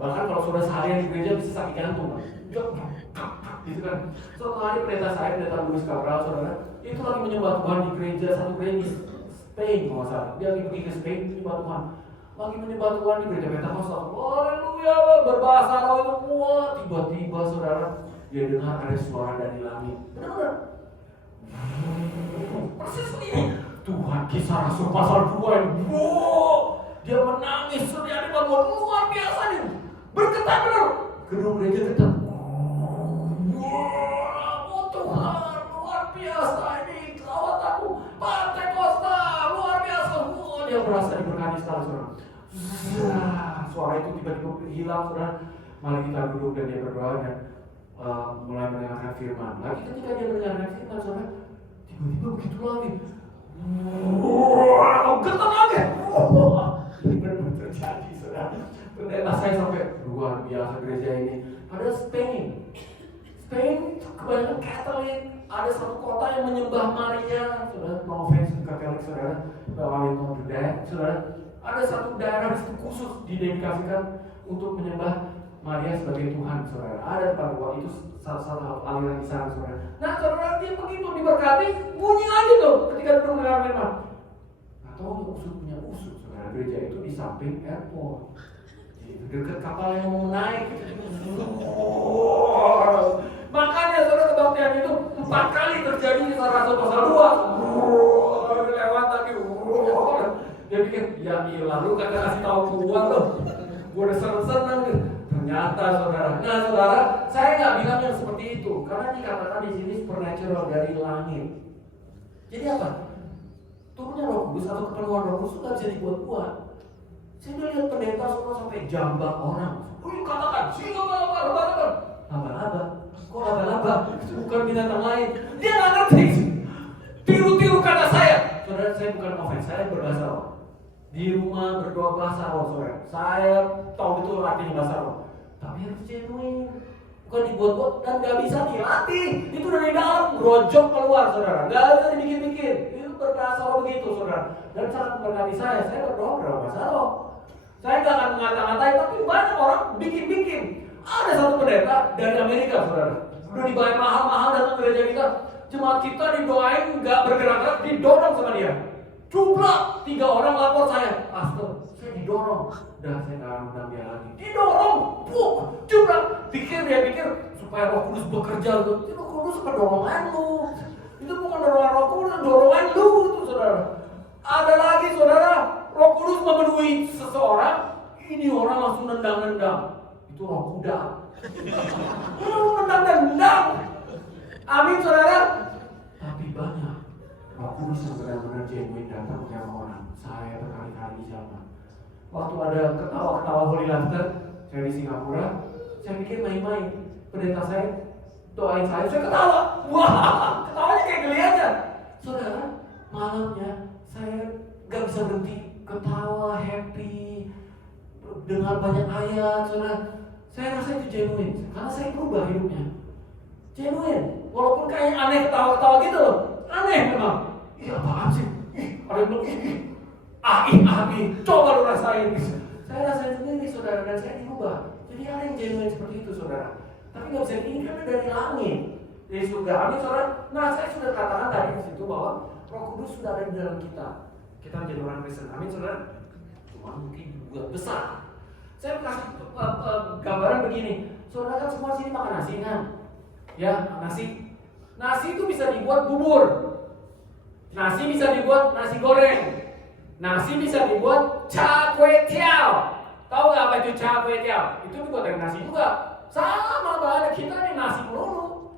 Bahkan kalau saudara seharian di gereja bisa sakit jantung, gitu kan. Suatu hari pendeta Luis Cabral, saudara, itu lagi menyembah Tuhan di gereja, satu gereja di Spain, kalau nggak salah. Dia lagi pergi ke Spain menyembah Tuhan, lagi menyembah Tuhan di gereja Pentakosta. Haleluya, berbahasa roh itu, wah, tiba-tiba saudara, dia dengar ada suara dari langit. Benar-benar. Persis ini. Tuhan, Kisah Rasul pasal 2 ini, wow, dia menangis, saudara, luar biasa nih, bergetar benar, gedung gereja getar. Oh Tuhan, luar biasa ini, kawat aku, Pentakosta, luar biasa. Dia berasa diberkati sekali, saudara. Suara itu tiba-tiba hilang, saudara. Mari kita duduk dan dia berdoa dan mulai mendengarkan firman. Lagi ketika dia mendengarkan firman, saudara, tiba-tiba begitu lagi. Getar lagi. Ini benar-benar terjadi, saudara. Pendeta saya sampai luar biasa gereja ini. Ada Spain kebanyakan Katolik. Ada satu kota yang menyembah Maria, saudara. No offense ke Katolik, saudara. Bahwa itu berbeda, saudara. Ada satu daerah di situ khusus didedikasikan untuk menyembah Maria sebagai Tuhan, saudara. Ada tempat itu salah aliran di sana, saudara. Nah, saudara, dia begitu diberkati, bunyi lagi tuh ketika duduk mendengar firman. Atau punya usut, saudara. Gereja itu di samping airport, dekat kapal yang mau naik. Makanya saudara, kebaktian itu 4 kali terjadi di Rasul pasal 2. Lewat lagi. Dia pikir, ya iyalah lu kagak kasih tahu gua loh. Gua udah seneng-seneng nih. Ternyata saudara. Nah saudara, saya nggak bilang yang seperti itu, karena dikatakan di sini supernatural dari langit. Jadi apa? Turunnya Roh Kudus atau kepenuhan Roh Kudus itu nggak bisa dibuat-buat. Saya udah lihat pendeta semua sampai jambak orang. Katakan, singa laba-laba. Laba-laba? Kok laba-laba? Bukan binatang lain. Dia nggak ngerti. Tiru-tiru kata saya. Saudara, saya bukan offense, saya berbahasa roh. Di rumah berdoa bahasa roh, saudara. Saya tahu betul artinya bahasa roh. Tapi harus genuine. Bukan dibuat-buat dan gak bisa dilatih. Itu dari dalam, rojok keluar, saudara. Gak bisa dibikin-bikin. Itu berbahasa roh begitu, saudara. Dan sangat memberkati saya berdoa berbahasa roh. Saya gak akan mengata-ngatai, tapi banyak orang bikin-bikin. Ada satu pendeta dari Amerika, saudara. Udah dibayar mahal-mahal datang ke gereja kita. Jemaat kita didoain gak bergerak-gerak, didorong sama dia. Cuplak, 3 orang lapor saya. Pastor, saya didorong. Dan saya gak undang dia lagi. Didorong, cuplak. Dia pikir supaya Roh Kudus bekerja. Itu Roh Kudus apa dorongan lu? Itu bukan dorongan Roh Kudus, dorongan lu itu, saudara. Ada lagi, saudara. Roh Kudus memenuhi seseorang. Ini orang langsung nendang-nendang. Itu roh kuda. Nendang-nendang. Amin, saudara. Tapi banyak Roh Kudus yang benar-benar genuine datang ke orang. Saya berkali-kali di zaman. Waktu ada ketawa-ketawa holy laughter, saya di Singapura, saya pikir main-main. Pendeta saya doain saya ketawa. Wah, ketawanya kayak geli aja. Saudara, malamnya saya gak bisa berhenti ketawa, happy, dengar banyak ayat, saudara. Saya rasa itu genuine, karena saya berubah hidupnya. Genuine, walaupun kayak aneh ketawa-ketawa gitu loh. Aneh memang. Ih, apaan sih? Ada yang bilang, coba lu rasain. Saya rasain sendiri, saudara, dan saya dirubah. Jadi ada yang genuine seperti itu, saudara. Tapi gak bisa ini karena dari langit, dari surga. Amin, saudara. Nah, saya sudah katakan tadi di situ bahwa Roh Kudus sudah ada di dalam kita. Kita menjadi orang Kristen. Amin, saudara. Cuma mungkin juga besar. Saya kasih gambaran begini. Saudara kan semua sini makan nasi kan? Ya, nasi. Nasi itu bisa dibuat bubur. Nasi bisa dibuat nasi goreng. Nasi bisa dibuat cha kway teow. Tahu nggak apa itu cha kway teow? Itu dibuat dari nasi juga. Sama bahannya kita nih nasi melulu.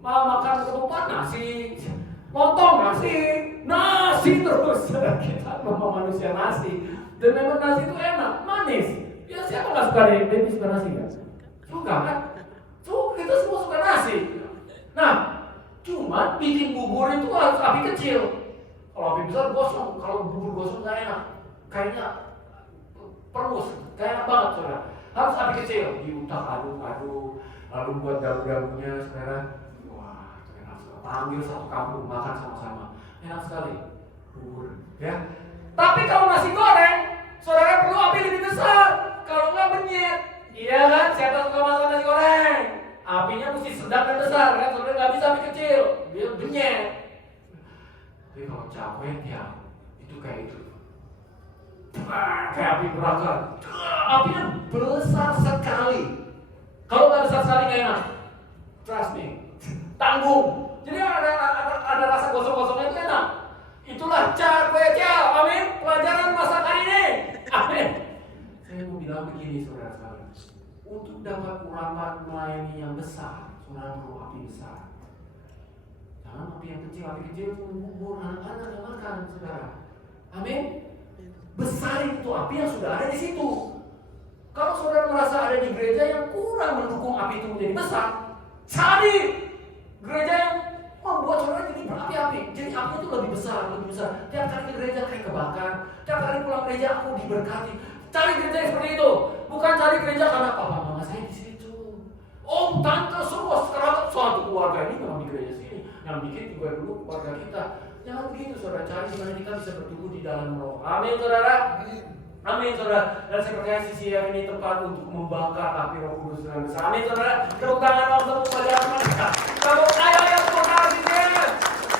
Mau makan ketupat nasi, lontong nasi terus. Kita memang manusia nasi. Dan memang nasi itu enak, manis. Ya siapa nggak suka deh? Baby suka nasi kan? Suka kan? Kita semua suka nasi. Nah, cuma bikin bubur itu harus api kecil. Kalau api besar gosong, kalau bubur gosong nggak enak. Kayaknya perus, nggak enak banget, saudara. Harus api kecil, diutak-aduk, lalu buat dabu-dabunya, saudara. Wah, enak sekali. Panggil satu kampung makan sama-sama, enak sekali. Bubur, ya. Tapi kalau nasi goreng, saudara perlu api lebih besar. Kalau nggak benyet, iya kan? Siapa suka makan nasi goreng? Apinya mesti sedang dan besar, kan? Saudara nggak bisa api kecil, dia benyet. Tapi kalau capek ya, itu kayak itu. Kayak api neraka. Apinya besar sekali. Kalau nggak besar sekali nggak enak. Trust me, tanggung. Jadi ada rasa gosong-gosongnya itu enak. Itulah cara belajar. Amin. Pelajaran masakan ini. Amin. Saya mau bilang begini, saudara sekalian. Untuk dapat urapan melayani yang besar, saudara perlu api besar. Jangan api yang kecil itu bubur anak-anak yang makan, saudara. Amin. Besar itu api yang sudah ada di situ. Kalau saudara merasa ada di gereja yang kurang mendukung api itu menjadi besar, cari gereja yang membuat saudara jadi berapi-api. Jadi api itu lebih besar. Tiap kali ke gereja kayak kebakar. Tiap kali pulang gereja aku diberkati. Cari gereja yang seperti itu. Bukan cari gereja karena papa mama saya di situ. Om, tante, semua sekarang suatu keluarga ini memang di gereja sini. Yang bikin juga dulu keluarga kita. Jangan begitu, saudara. Cari gimana kita bisa bertumbuh di dalam roh. Amin, saudara. Amin, saudara. Dan saya percaya sisi yang ini tepat untuk membakar api Roh Kudus dengan besar. Amin, saudara. Tepuk tangan untuk kepada mereka. Tepuk tangan yang berkasihan.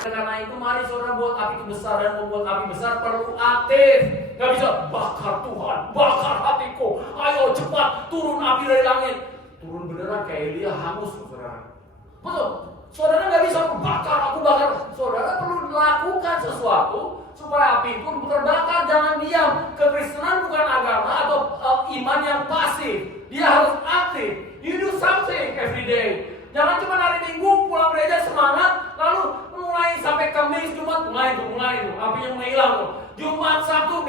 Karena itu mari saudara buat api itu besar, dan membuat api besar perlu aktif. Gak bisa bakar Tuhan, bakar hatiku. Ayo cepat turun api dari langit. Turun beneran kayak Elia, hangus, saudara. Betul. Saudara gak bisa bakar, aku bakar. Saudara perlu lakukan sesuatu supaya api itu terbakar, jangan diam. Kekristenan bukan agama atau iman yang pasif. Dia harus aktif. You do something every day. Jangan cuma hari Minggu pulang gereja semangat, lalu mulai sampai Kamis, Jumat mulai itu, apinya mulai hilang tuh. Jumat, Sabtu,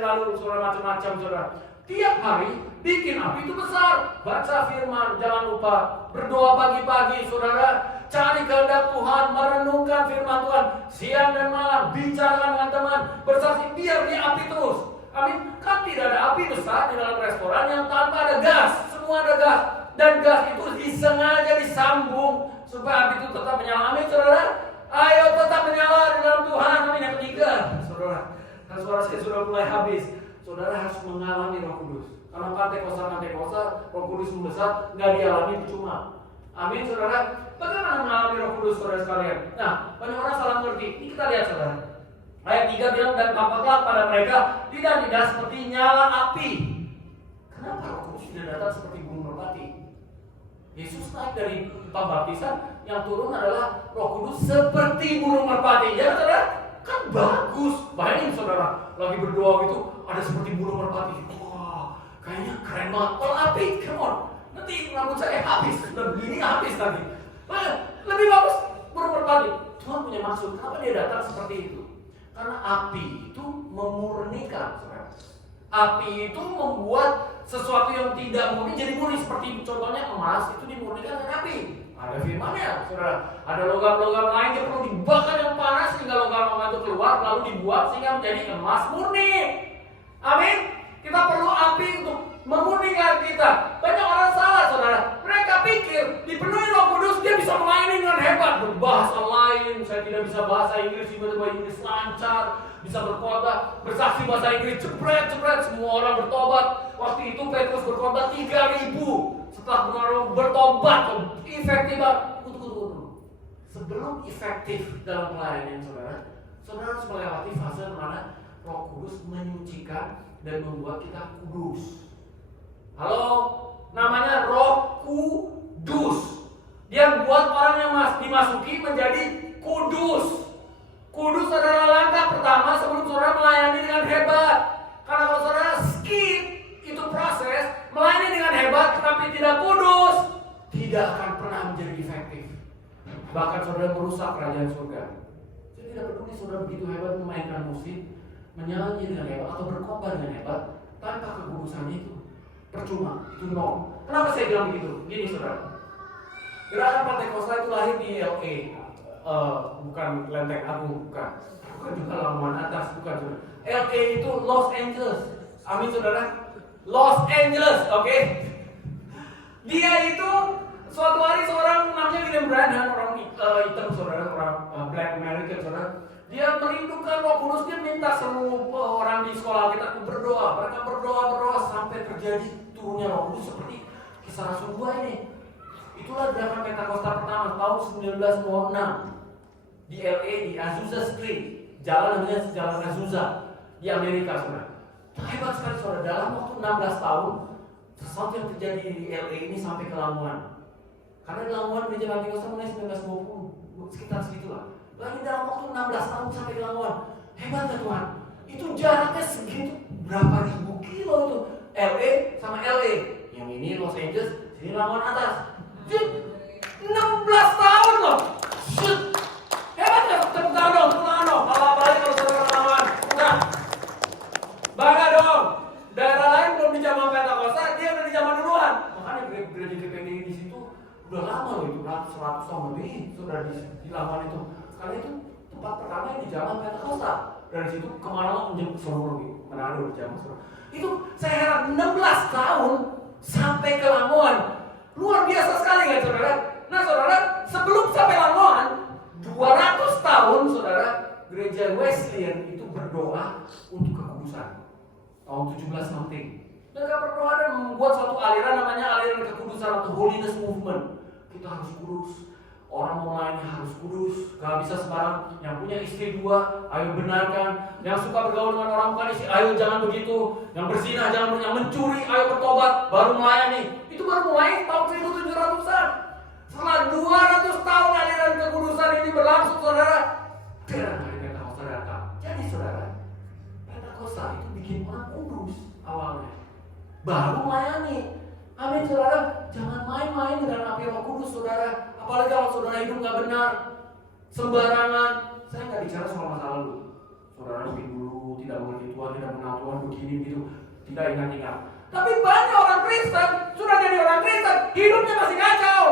lalu saudara macam-macam saudara. Tiap hari bikin api itu besar. Baca firman, jangan lupa berdoa pagi-pagi saudara. Cari kehendak Tuhan, merenungkan firman Tuhan siang dan malam, bicarakan dengan teman, bersaksi, biar dia api terus. Amin. Kan tidak ada api besar di dalam restoran yang tanpa ada gas. Semua ada gas. Dan gas itu disengaja disambung supaya api itu tetap menyala. Amin, saudara. Ayo tetap menyala di dalam Tuhan. Amin. Yang ketiga, saudara. Dan suara saya sudah mulai habis. Saudara harus mengalami Roh Kudus. Karena Pantekosta, Roh Kudus membesar, nggak dialami percuma. Amin, saudara. Bagaimana mengalami Roh Kudus, saudara sekalian? Nah, banyak orang salah mengerti. Ini kita lihat, saudara. Ayat 3 bilang, dan tampaklah pada mereka lidah-lidah seperti nyala api. Kenapa Roh Kudus tidak datang seperti gunung merpati? Yesus naik dari pembaptisan, yang turun adalah Roh Kudus seperti burung merpati. Ya, saudara? Kan bagus. Bayangin, saudara, lagi berdoa gitu, ada seperti burung merpati. Wah, kayaknya keren banget. Oh, api, come on. Nanti rambut saya habis, udah begini habis nanti. Lebih bagus burung merpati. Tuhan punya maksud. Kenapa dia datang seperti itu? Karena api itu memurnikan, saudara. Api itu membuat sesuatu yang tidak murni jadi murni. Seperti contohnya emas itu dimurnikan dengan api. Ada firmannya, saudara. Ada logam-logam lain yang perlu dibakar yang panas sehingga logam-logam itu keluar, lalu dibuat sehingga menjadi emas murni. Amin. Kita perlu api untuk memurnikan kita. Banyak orang salah, saudara. Mereka pikir dipenuhi Roh Kudus dia bisa melayani dengan hebat, berbahasa lain. Saya tidak bisa bahasa Inggris, tiba-tiba Inggris lancar, bisa berkhotbah, bersaksi bahasa Inggris, jepret, semua orang bertobat. Waktu itu Petrus berkhotbah 3.000. Setelah benar-benar bertobat, efektif banget. Sebelum efektif dalam pelayanan saudara harus melewati fase mana Roh Kudus menyucikan dan membuat kita kudus. Halo, namanya Roh Kudus. Dia buat orang yang dimasuki menjadi kudus. Kudus adalah langkah pertama sebelum saudara melayani dengan hebat. Karena kalau saudara skip itu proses, melayani dengan hebat tetapi tidak kudus, tidak akan pernah menjadi efektif. Bahkan saudara merusak kerajaan surga. Saya tidak peduli saudara begitu hebat memainkan musik, menyanyi dengan hebat atau berkhotbah dengan hebat, tanpa kekudusan itu percuma, itu nol. Kenapa saya bilang begitu? Gini saudara, gerakan Pantekosta itu lahir di LA, bukan Lenteng Agung, bukan juga Labuan Atas, bukan saudara. LA itu Los Angeles, amin saudara, Los Angeles, oke? Dia itu suatu hari seorang namanya William Branham, orang hitam saudara, orang Black American saudara. Dia merindukan Roh Kudus, dia minta semua orang di sekolah kita berdoa. Mereka berdoa sampai terjadi turunnya Roh Kudus seperti Kisah Rasul 2 ini. Itulah gerakan Pentakosta pertama tahun 1906 di LA, di Azusa Street. Jalan namanya Jalan Azusa di Amerika, saudara. Hebat sekali saudara, dalam waktu 16 tahun sesuatu yang terjadi di LA ini sampai ke Lamongan. Karena di Lamongan gereja Pantekosta mulai 1920, sekitar segitulah. Lagi dalam waktu 16 tahun sampai ke Lamongan. Hebat ya Tuhan. Itu jaraknya segitu, berapa ribu kilo itu. LA sama LA. Yang ini Los Angeles, sini Lamongan Atas. 16 tahun loh. Hebat ya, tepuk tangan dong. Kalau balik kalau saudara Lamongan. Udah. Bangga dong. Daerah lain belum di zaman Pentakosta, dia udah di zaman duluan. Makanya gereja GPD di situ udah lama loh itu, 100 tahun lebih sudah di Lamongan itu. Karena itu tempat pertama yang di zaman Pentakosta. Dari situ kemana-mana menjemput seluruh Manado di zaman seluruh. Itu saya heran 16 tahun sampai ke Lamongan. Luar biasa sekali kan saudara? Nah saudara, sebelum sampai Lamongan 200 tahun saudara, gereja Wesleyan itu berdoa untuk kekudusan. Tahun 17 something. Mereka berdoa dan membuat suatu aliran namanya aliran kekudusan atau holiness movement. Kita harus kudus. Orang mau lainnya harus kudus, gak bisa sembarang. Yang punya istri 2, ayo benarkan. Yang suka bergaul dengan orang bukan istri, ayo jangan begitu. Yang berzina jangan, yang mencuri, ayo bertobat, baru melayani. Itu baru mulai tahun 1700-an. Setelah 200 tahun aliran kekudusan ini berlangsung, saudara, dan hari Pentakosta datang. dosa itu bikin orang kudus awalnya, baru melayani. Amin saudara, jangan main-main dengan api Roh Kudus saudara. Apalagi kalau saudara hidup gak benar, sembarangan. Saya gak bicara soal masa lalu. Saudara lebih dulu, tidak mengerti Tuhan, tidak mengenal Tuhan, begini gitu, tidak ingat-ingat. Tapi banyak orang Kristen, sudah jadi orang Kristen, hidupnya masih kacau,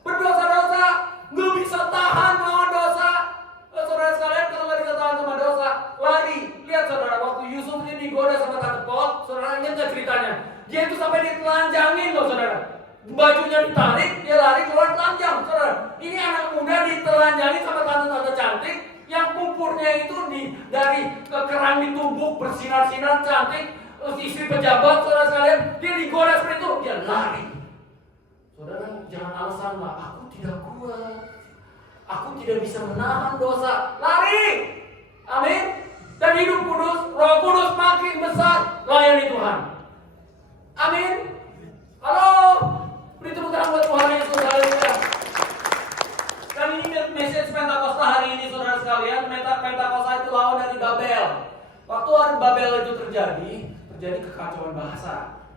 berdosa-dosa, gak bisa tahan melawan dosa. Saudara sekalian, kalau gak bisa tahan sama dosa, lari. Lihat saudara, waktu Yusuf ini digoda sama tante Pot, saudara ingat gak ceritanya? Dia itu sampai ditelanjangin loh saudara. Bajunya ditarik, dia lari keluar telanjang saudara. Ini anak muda ditelanjangin sama tante-tante cantik, yang kumpurnya itu dari kerang ditumbuk bersinar-sinar cantik, istri pejabat saudara sekalian, dia digoda seperti itu, dia lari. Saudara jangan alasan lah, aku tidak kuat, aku tidak bisa menahan dosa, lari. Amin. Dan hidup kudus, Roh Kudus makin besar, layani Tuhan. Amin. Halo, beri tepuk tangan buat Tuhan Yesus. Haleluya. Dan ini message Pentakosta hari ini saudara sekalian. Pentakosta itu lawan dari Babel. Waktu hari Babel itu terjadi kekacauan bahasa.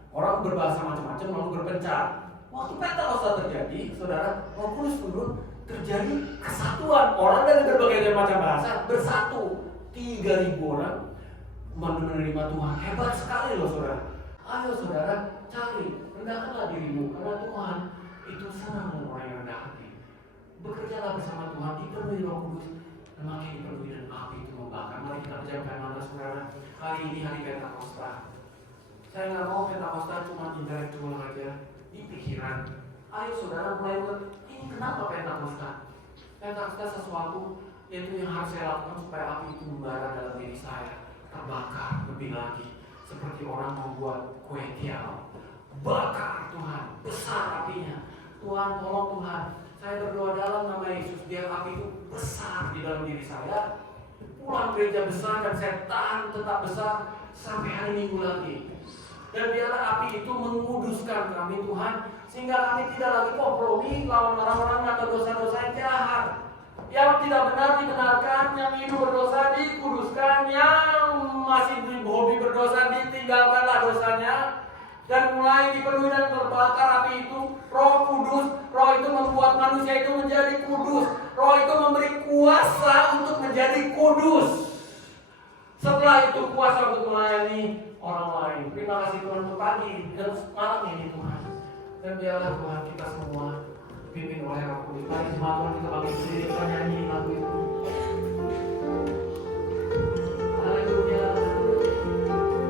Orang berbahasa macam-macam lalu berpencar. Waktu Pentakosta terjadi, saudara, Roh Kudus turun, terjadi kesatuan. Orang dari berbagai macam bahasa bersatu. 3.000 orang menerima Tuhan. Hebat sekali loh saudara. Ayo saudara, cari, rendahkanlah dirimu, karena Tuhan itu senang dengan orang yang rendah hati. Bekerjalah bersama Tuhan, dipenuhi Roh Kudus, dan makin dipenuhi dan api itu membakar. Mari kita pejamkan mata saudara. Hari ini hari Pentakosta. Saya nggak mau Pentakosta cuma intelektual aja, di pikiran. Ayo saudara mulai ini kenapa Pentakosta? Pentakosta sesuatu yaitu yang harus saya lakukan supaya api itu membara dalam diri saya, terbakar lebih lagi. Seperti orang membuat kue tiaw, bakar Tuhan, besar apinya. Tuhan tolong Tuhan, saya berdoa dalam nama Yesus biar api itu besar di dalam diri saya. Pulang gereja besar dan saya tahan tetap besar sampai hari Minggu lagi. Dan biarlah api itu menguduskan kami Tuhan, sehingga kami tidak lagi kompromi lawan orang-orang atau dosa-dosa yang jahat. Yang tidak benar dibenarkan, yang hidup berdosa dikuduskan, yang masih hobi berdosa ditinggalkanlah dosanya, dan mulai dipenuhi dan terbakar api itu. Roh Kudus, Roh itu membuat manusia itu menjadi kudus. Roh itu memberi kuasa untuk menjadi kudus. Setelah itu kuasa untuk melayani orang lain. Terima kasih Tuhan untuk pagi dan malam ini Tuhan. Dan biarlah Tuhan kita semua dipimpin oleh Roh Kudus. Mari jemaat Tuhan kita bagi sendiri, kita nyanyi lagu itu. Haleluya.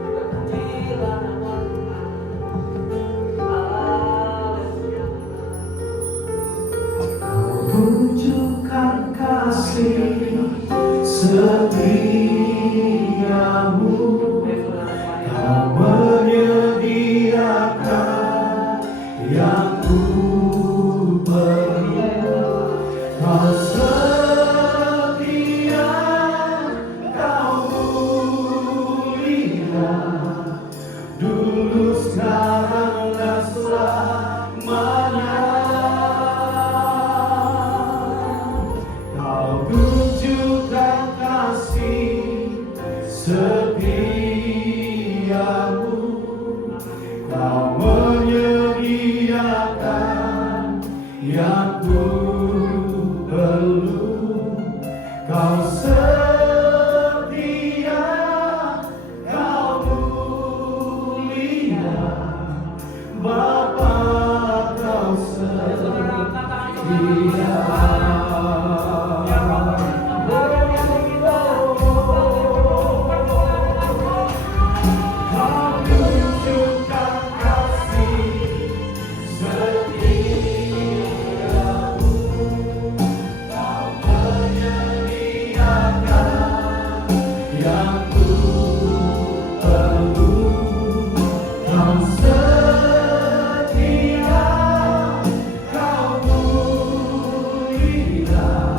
Terpujilah nama Tuhan. Haleluya. Tunjukkan kasih setiamu, Kau menyediakan yang ku perlu. Kau setia, Kau mulia, dulu sekarang dan selamanya. Kau tunjukkan kasih setiamu, Kau menyediakan yang ku perlu. Kau setia, Kau mulia, Bapa Kau setia. Kau mulia,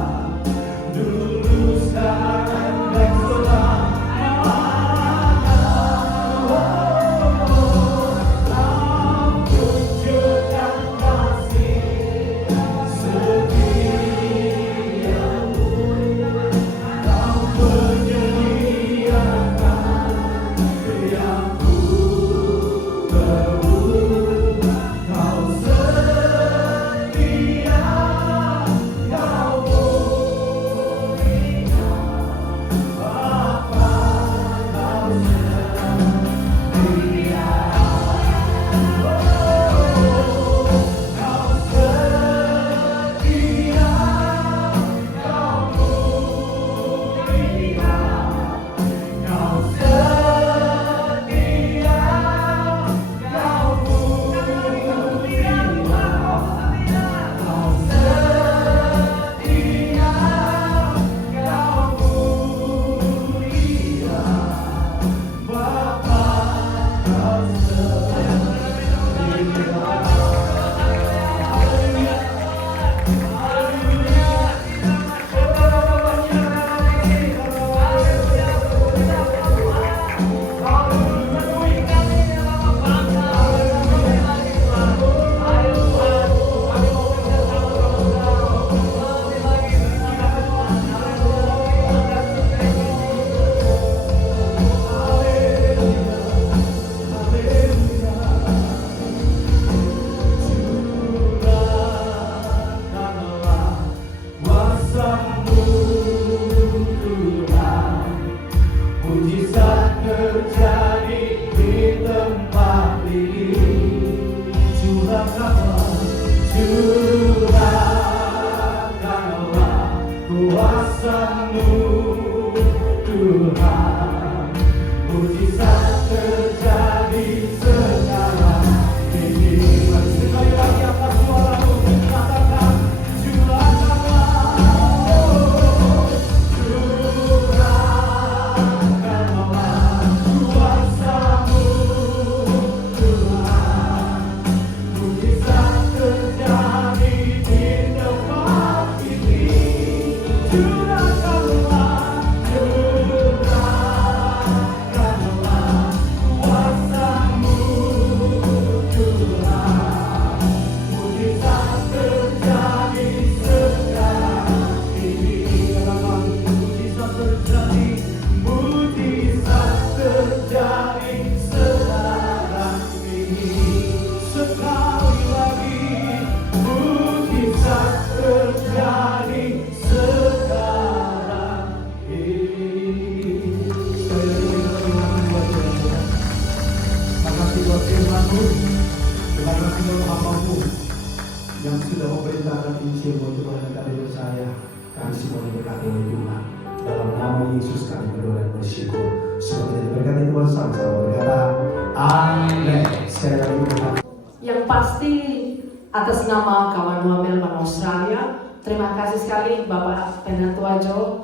yang sudah memerintahkan Injil untuk menegakkan hidup saya. Kami semua diberkati oleh Tuhan. Dalam nama Yesus kami berdoa dan bersyukur. Semoga diberkati Tuhan sama-sama berkata, Amin. Sekali lagi berkata. Yang pasti atas nama kawan Melbourne Australia, terima kasih sekali Bapak Pendatua Jo,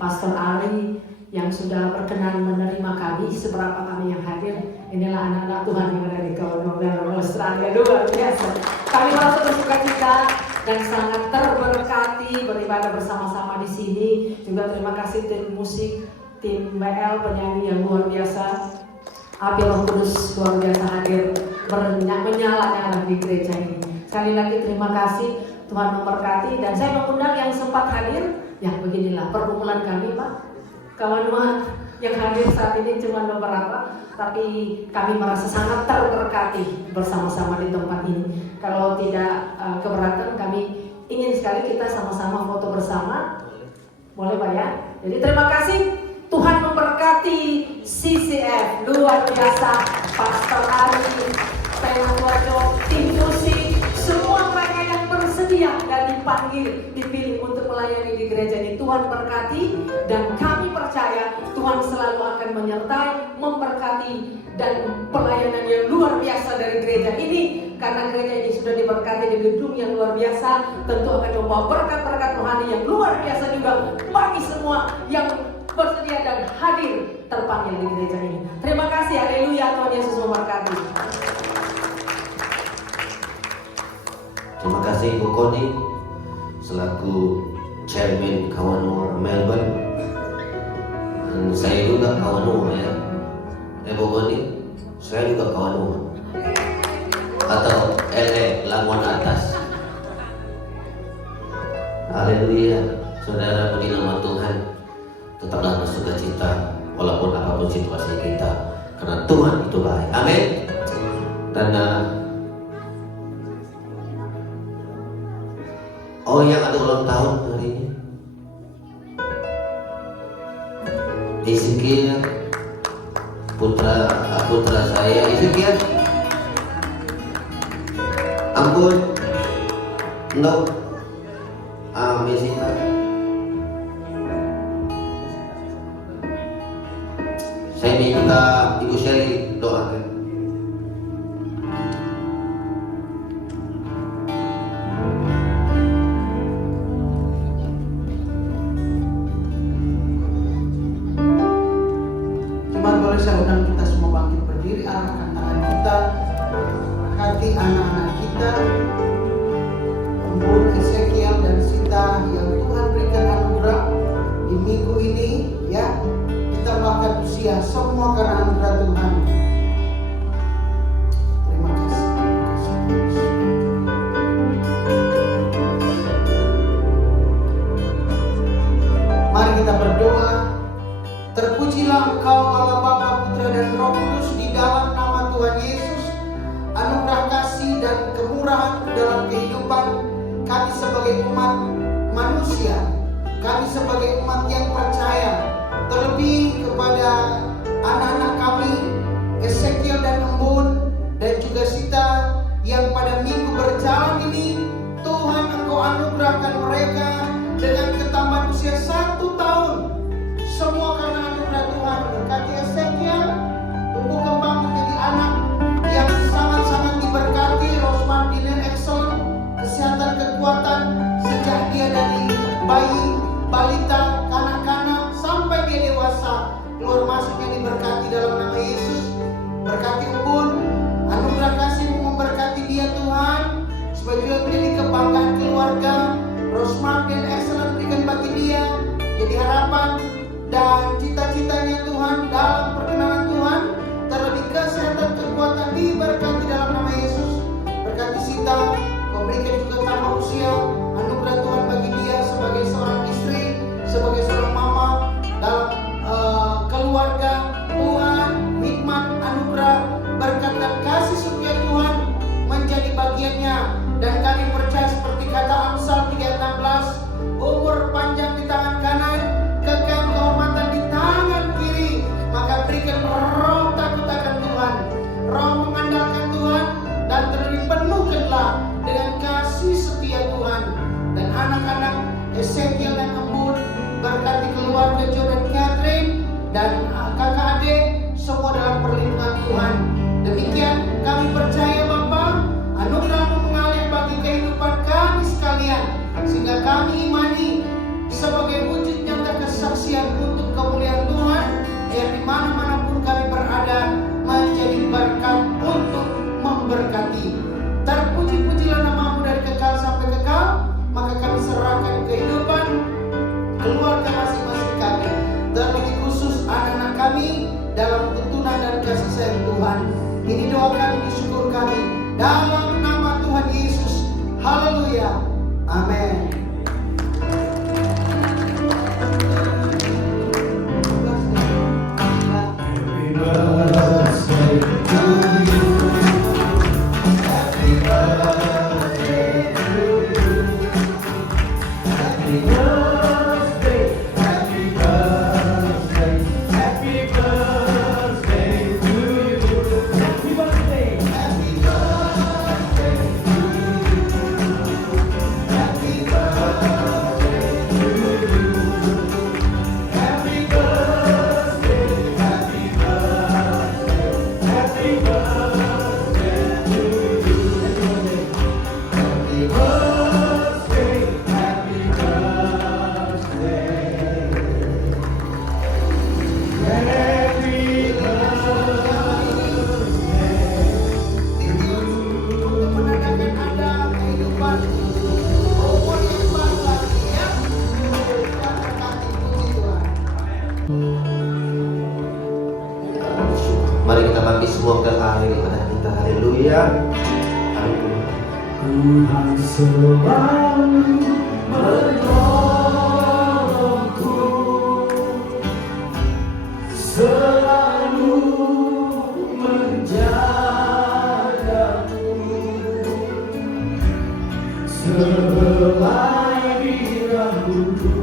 Pastor Ari yang sudah berkenan menerima kami, seberapa kami yang hadir. Inilah anak-anak Tuhan yang ada di kawan Melbourne Australia, luar biasa. Kami merasa bersuka cita dan sangat terberkati beribadah bersama-sama di sini. Juga terima kasih tim musik, tim BL penyanyi yang luar biasa. Api Roh Kudus luar biasa hadir menyala-nyala di gereja ini. Sekali lagi terima kasih, Tuhan memberkati. Dan saya mengundang yang sempat hadir. Ya beginilah pergumulan kami Pak. Kawan-kawan yang hadir saat ini cuma beberapa, tapi kami merasa sangat terberkati bersama-sama di tempat ini. Kalau tidak keberatan, kami ingin sekali kita sama-sama foto bersama. Boleh Pak ya? Jadi terima kasih. Tuhan memberkati CCF luar biasa, Pastor Ari, Pendatua Jo, tim musik, semua mereka yang bersedia dan dipanggil, dipilih untuk melayani di gereja ini. Tuhan berkati dan kami percaya Tuhan selalu akan menyertai, memberkati dan pelayanan yang luar biasa dari gereja ini. Karena gereja ini sudah diberkati di gedung yang luar biasa, tentu akan membawa berkat-berkat rohani yang luar biasa juga bagi semua yang bersedia dan hadir terpanggil di gereja ini. Terima kasih, haleluya, Tuhan Yesus memberkati. Terima kasih Ibu Koni selaku Chairman Kawanua Melbourne. Dan saya juga Kawanua ya. Ibu Koni, saya juga Kawanua. Atau LA Labuan Atas. Haleluya, saudara, bagi nama Tuhan. Tetaplah bersuka cita walaupun apapun situasi kita, karena Tuhan itu baik. Amin. Dan yang ada ulang tahun hari ini, Ezekiel, putra saya Ezekiel. Ampun, no, amazing. Saya minta Ibu Sherry doakan. Cuman boleh saya undang kita semua bangkit berdiri, arahkan tangan kita yang Tuhan berikan anugerah di minggu ini, ya, ditambahkan usia, semua karena anugerah Tuhan. Terima kasih. Mari kita berdoa. Terpujilah Engkau Allah Bapa, Putra dan Roh Kudus, di dalam nama Tuhan Yesus. Anugerah kasih dan kemurahan dalam kehidupan kami sebagai umat manusia, kami sebagai umat yang percaya, terlebih kepada anak-anak kami Ezekiel dan Embun dan juga Sita yang pada minggu berjalan ini, Tuhan Engkau anugerahkan mereka dengan ketambahan usia 1 tahun. Semua karena anugerah Tuhan. Berkati Ezekiel tumbuh kembang menjadi anak yang sangat-sangat diberkati. Rosman Dinian excellent, kesehatan, kekuatan sejak dia dari bayi, balita, kanak-kanak sampai dia dewasa, keluar masuknya diberkati dalam nama Yesus. Berkati Embun, anugerah kasih-Mu memberkati dia Tuhan, supaya juga menjadi kebanggaan keluarga. Rosman Dinian excellent, berikan bagi dia jadi harapan dan cita-citanya Tuhan dalam perkenanan Tuhan, terlebih kesehatan, kekuatan diberkati dalam nama Yesus. Berkati Sita, Kau berikan juga tambah usia, anugerah Tuhan bagi dia sebagai seorang istri, sebagai seorang mama dalam keluarga. Tuhan, hikmat, anugerah, berkat dan kasih setia Tuhan menjadi bagiannya. Dan kami percaya seperti kata Amsal 3:16, umur panjang di tangan kanan, kekal kehormatan di tangan kiri. Maka berikan roh takut akan Tuhan, roh mengandalkan Tuhan, dan terlebih penuhkanlah dengan kasih setia Tuhan. Dan anak-anak Ezekiel dan Embun, berkati keluarga Joe dan Catherine dan kakak adik, semua dalam perlindungan Tuhan. Demikian kami percaya Bapa, anugerah-Mu mengalir bagi kehidupan kami sekalian, sehingga kami imani sebagai wujud nyata kesaksian untuk kemuliaan Tuhan, yang di mana-mana pun kami berada menjadi berkat untuk memberkati. Terpuji-pujilah nama-Mu dari kekal sampai kekal. Maka kami serahkan kehidupan keluarga masing-masing kami, terlebih khusus anak-anak kami dalam tuntunan dan kasih sayang Tuhan. Ini doa kami, syukur kami dalam nama Tuhan Yesus. Haleluya. Amin. Mari kita bangkit semua ke akhir ibadah kita. Haleluya. Haleluya. Tuhan selalu menolongku, selalu menjagaku, selai dirahuku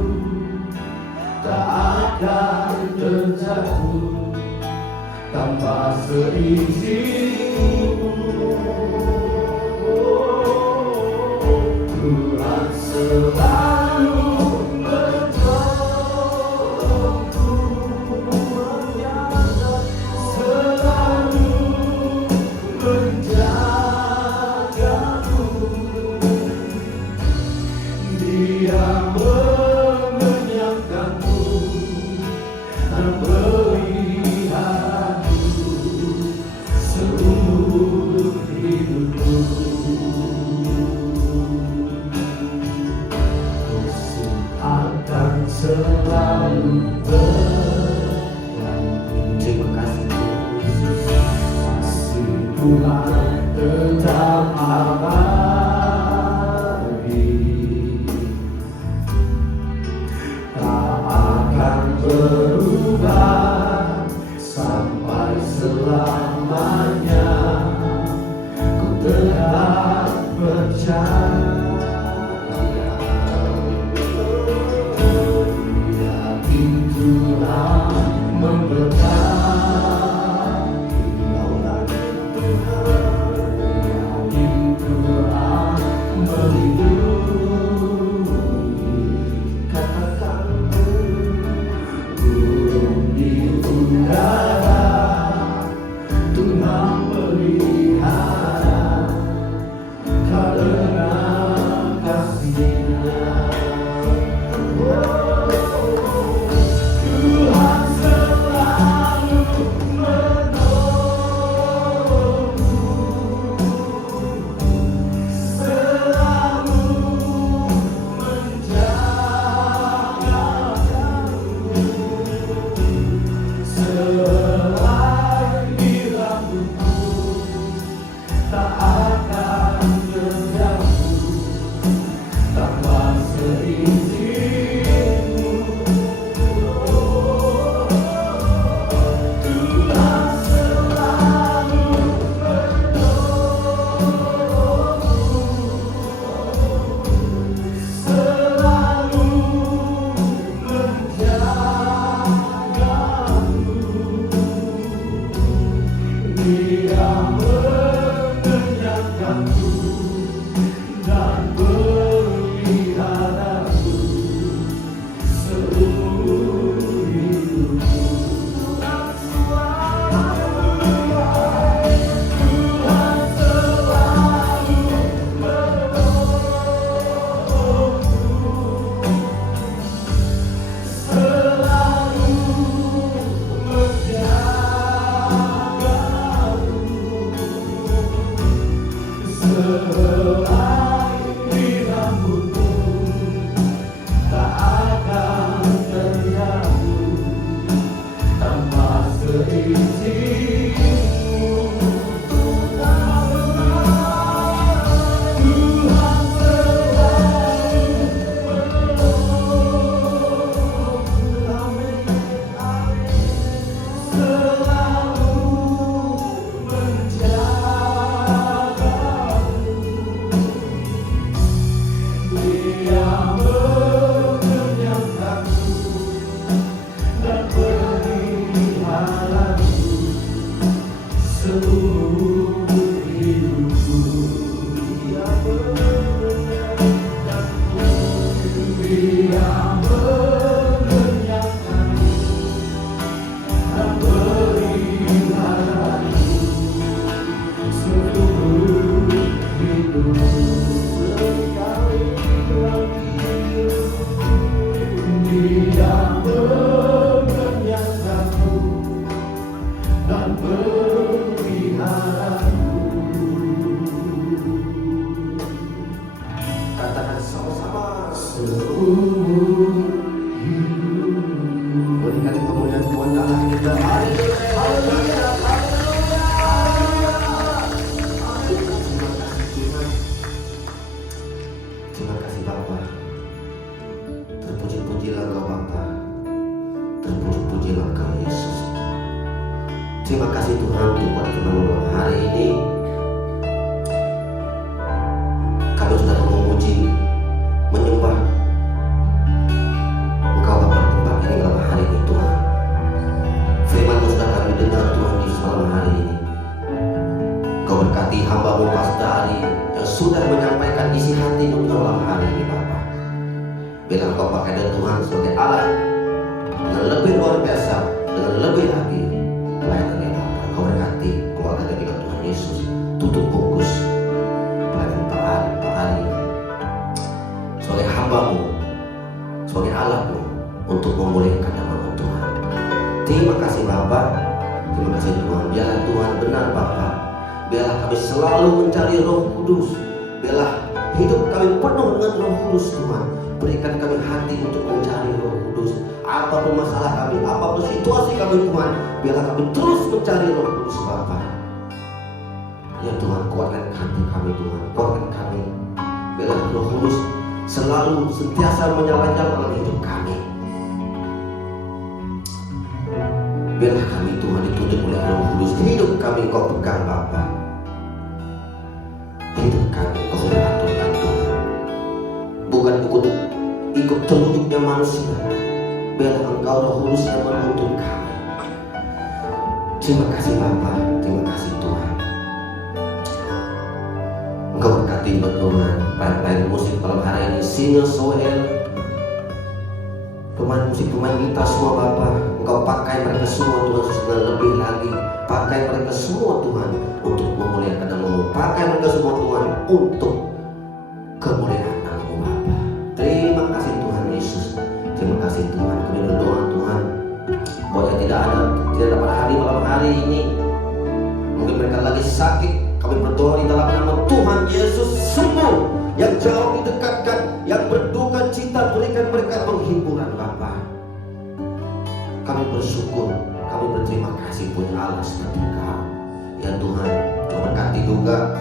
tak akan terjatuh tanpa seizinmu. Tuhan selalu menolongku, selalu menjagaku. Dia mengenyangkanku dan melihatku Tuhan tetap abadi, tak akan berubah sampai selamanya. Ku tetap percaya. Yakin Tuhan memberkati, yakin Tuhan melindungi. Katakan burung di udara, Tuhan pelihara karena kasih-Nya. Tuhan selalu menolongmu, selalu menjagamu. Selai rambutmu tak akan terjatuh tanpa seizinmu. Tuhan selalu menolongmu, selalu menjagamu. Dia mengenyangkanku dan peliharaku seumur hidupku. Tuhan selalu menolongmu, selalu menjagamu. Selai rambutmu tak akan terjatuh tanpa seizinmu. Tuhan selalu menolongmu, selalu menjagamu. Dia mengenyangkanku dan peliharaku seumur hidupku. Dia mengenyangkanku, Dia mengenyangkanku dan peliharaku seumur hidupku. Dia mengenyangkanku dan peliharaku. Katakan sama-sama. Seumur hidup. Berikan kemuliaan buat Allah kita. Haleluya. Terima kasih Bapa. Terpuji-pujilah Engkau Bapa. Terpuji-pujilah Engkau Yesus. Terima kasih Tuhan untuk buat malam hari ini. Kami sudah memuji, menyembah Engkau Bapa di tempat ini malam hari ini Tuhan. Firman-Mu sudah kami dengar Tuhan Yesus malam hari ini. Kau berkati hamba-Mu Pastor Ari yang sudah menyampaikan isi hati untuk malam hari ini Bapa. Bila Engkau pakai dia Tuhan sebagai alat dengan lebih luar biasa, dengan lebih lagi pelayanannya Bapa. Kau berkati keluarga dari Tuhan Yesus. Tutup bungkus pelayanan Pak Ari sebagai hamba-Mu, sebagai alat-Mu untuk memulihkan nama-Mu Tuhan. Terima kasih Bapa. Terima kasih Tuhan. Biarlah Tuhan benar Bapa. Biarlah kami selalu mencari Roh Kudus. Biarlah hidup kami penuh dengan Roh Kudus Tuhan. Berikan kami hati untuk mencari Roh Kudus. Apapun masalah kami, apapun situasi kami Tuhan, biarlah kami terus mencari Roh Kudus Bapa. Ya Tuhan, kuatkan kami Tuhan, kuatkan kami. Biarlah Roh Kudus selalu sentiasa menyala-nyala dalam hidup kami. Biarlah kami Tuhan dituntun oleh Roh Kudus. Hidup kami Kau pegang Bapa. Hidup kami Kau sudah aturkan Tuhan. Bukan ikut telunjuknya manusia. Biarlah Engkau Roh Kudus yang menuntun kami. Terima kasih Bapa, terima kasih Tuhan. Engkau berkati Tuhan pemain musik malam hari ini, Singer Soel, pemain musik, pemain gitar semua Bapa. Engkau pakai mereka semua Tuhan dengan lebih lagi. Pakai mereka semua Tuhan untuk memuliakan nama-Mu. Pakai mereka semua Tuhan untuk kemuliaan nama-Mu Bapa. Terima kasih Tuhan Yesus. Terima kasih Tuhan. Kami berdoa Tuhan, buat yang tidak dapat hadir malam hari ini, mungkin mereka lagi sakit. Kami berdoa di dalam nama Tuhan Yesus, sembuh. Yang jauh didekatkan, yang berduka cita, berikan mereka penghiburan Bapa. Kami bersyukur, kami berterima kasih punya Allah seperti Kau. Ya Tuhan, Kau berkati juga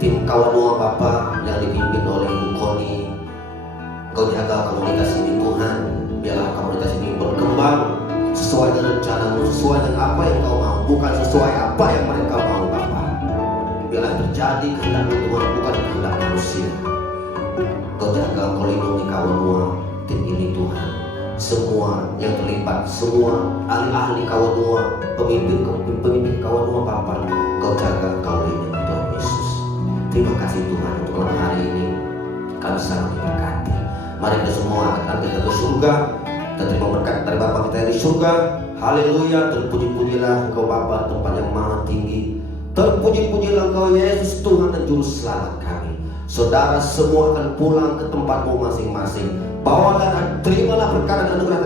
tim kawan doa Bapa yang dipimpin oleh Ibu Koni. Kau jaga komunitas ini Tuhan. Biarlah komunitas ini berkembang sesuai dengan rencana-Mu, sesuai dengan apa yang Kau mau, bukan sesuai apa yang mereka mau Bapa. Biarlah terjadi kehendak Tuhan, bukan kehendak manusia. Kau jaga, Kau lindungi kawan doa tim ini Tuhan. Semua yang terlibat, semua ahli-ahli kawan doa, pemimpin kawan doa Bapa, Kau jaga, Kau lindungi Tuhan Yesus. Terima kasih Tuhan untuk malam hari ini. Kami sangat diberkati. Mari kita semua akan kita ke surga. Kita terima berkat dari Bapa kita yang di surga. Haleluya. Terpuji-pujilah Engkau Bapa tempat yang maha tinggi. Terpuji-pujilah Engkau Yesus Tuhan dan Juru Selamat kami. Saudara semua akan pulang ke tempatmu masing-masing. Bawalah dan terimalah berkat dan anugerah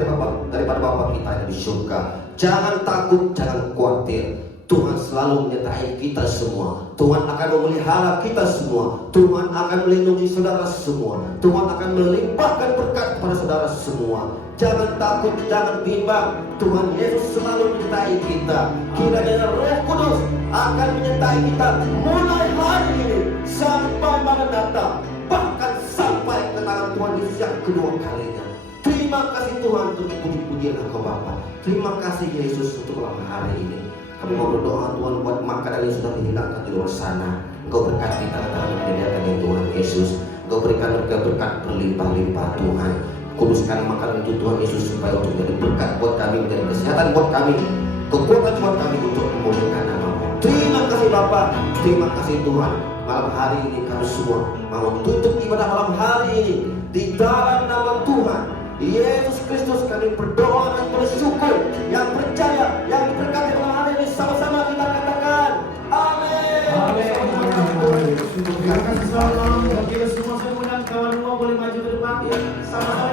daripada Bapa kita yang di surga. Jangan takut, jangan khawatir. Tuhan selalu menyertai kita semua. Tuhan akan memelihara kita semua. Tuhan akan melindungi saudara semua. Tuhan akan melimpahkan berkat kepada saudara semua. Jangan takut, jangan bimbang. Tuhan Yesus selalu menyertai kita. Kiranya Roh Kudus akan menyertai kita mulai hari ini sampai malam datang, bahkan sampai kedatangan Tuhan Yesus yang kedua kalinya. Terima kasih Tuhan untuk puji-pujian Engkau Bapa. Terima kasih Yesus untuk malam hari ini. Kami mau berdoa Tuhan buat makanan yang sudah dihilangkan di luar sana. Engkau berkati tangan-tangan yang menyediakan ya Tuhan Yesus. Engkau berikan mereka berkat berlimpah-limpah Tuhan. Kuduskan makanan itu Tuhan Yesus supaya untuk menjadi berkat buat kami, menjadi kesehatan buat kami, kekuatan buat kami untuk memuliakan nama-Mu. Terima kasih Bapa, terima kasih Tuhan. Malam hari ini kami semua mau tutup ibadah malam hari ini di dalam nama Tuhan Yesus Kristus. Kami berdoa dan bersyukur. Yang percaya, yang diberkati malam hari ini, sama-sama kita katakan amin. Terima kasih selalu. Kita semua saya undang kawan semua boleh maju ke depan. Sama-sama.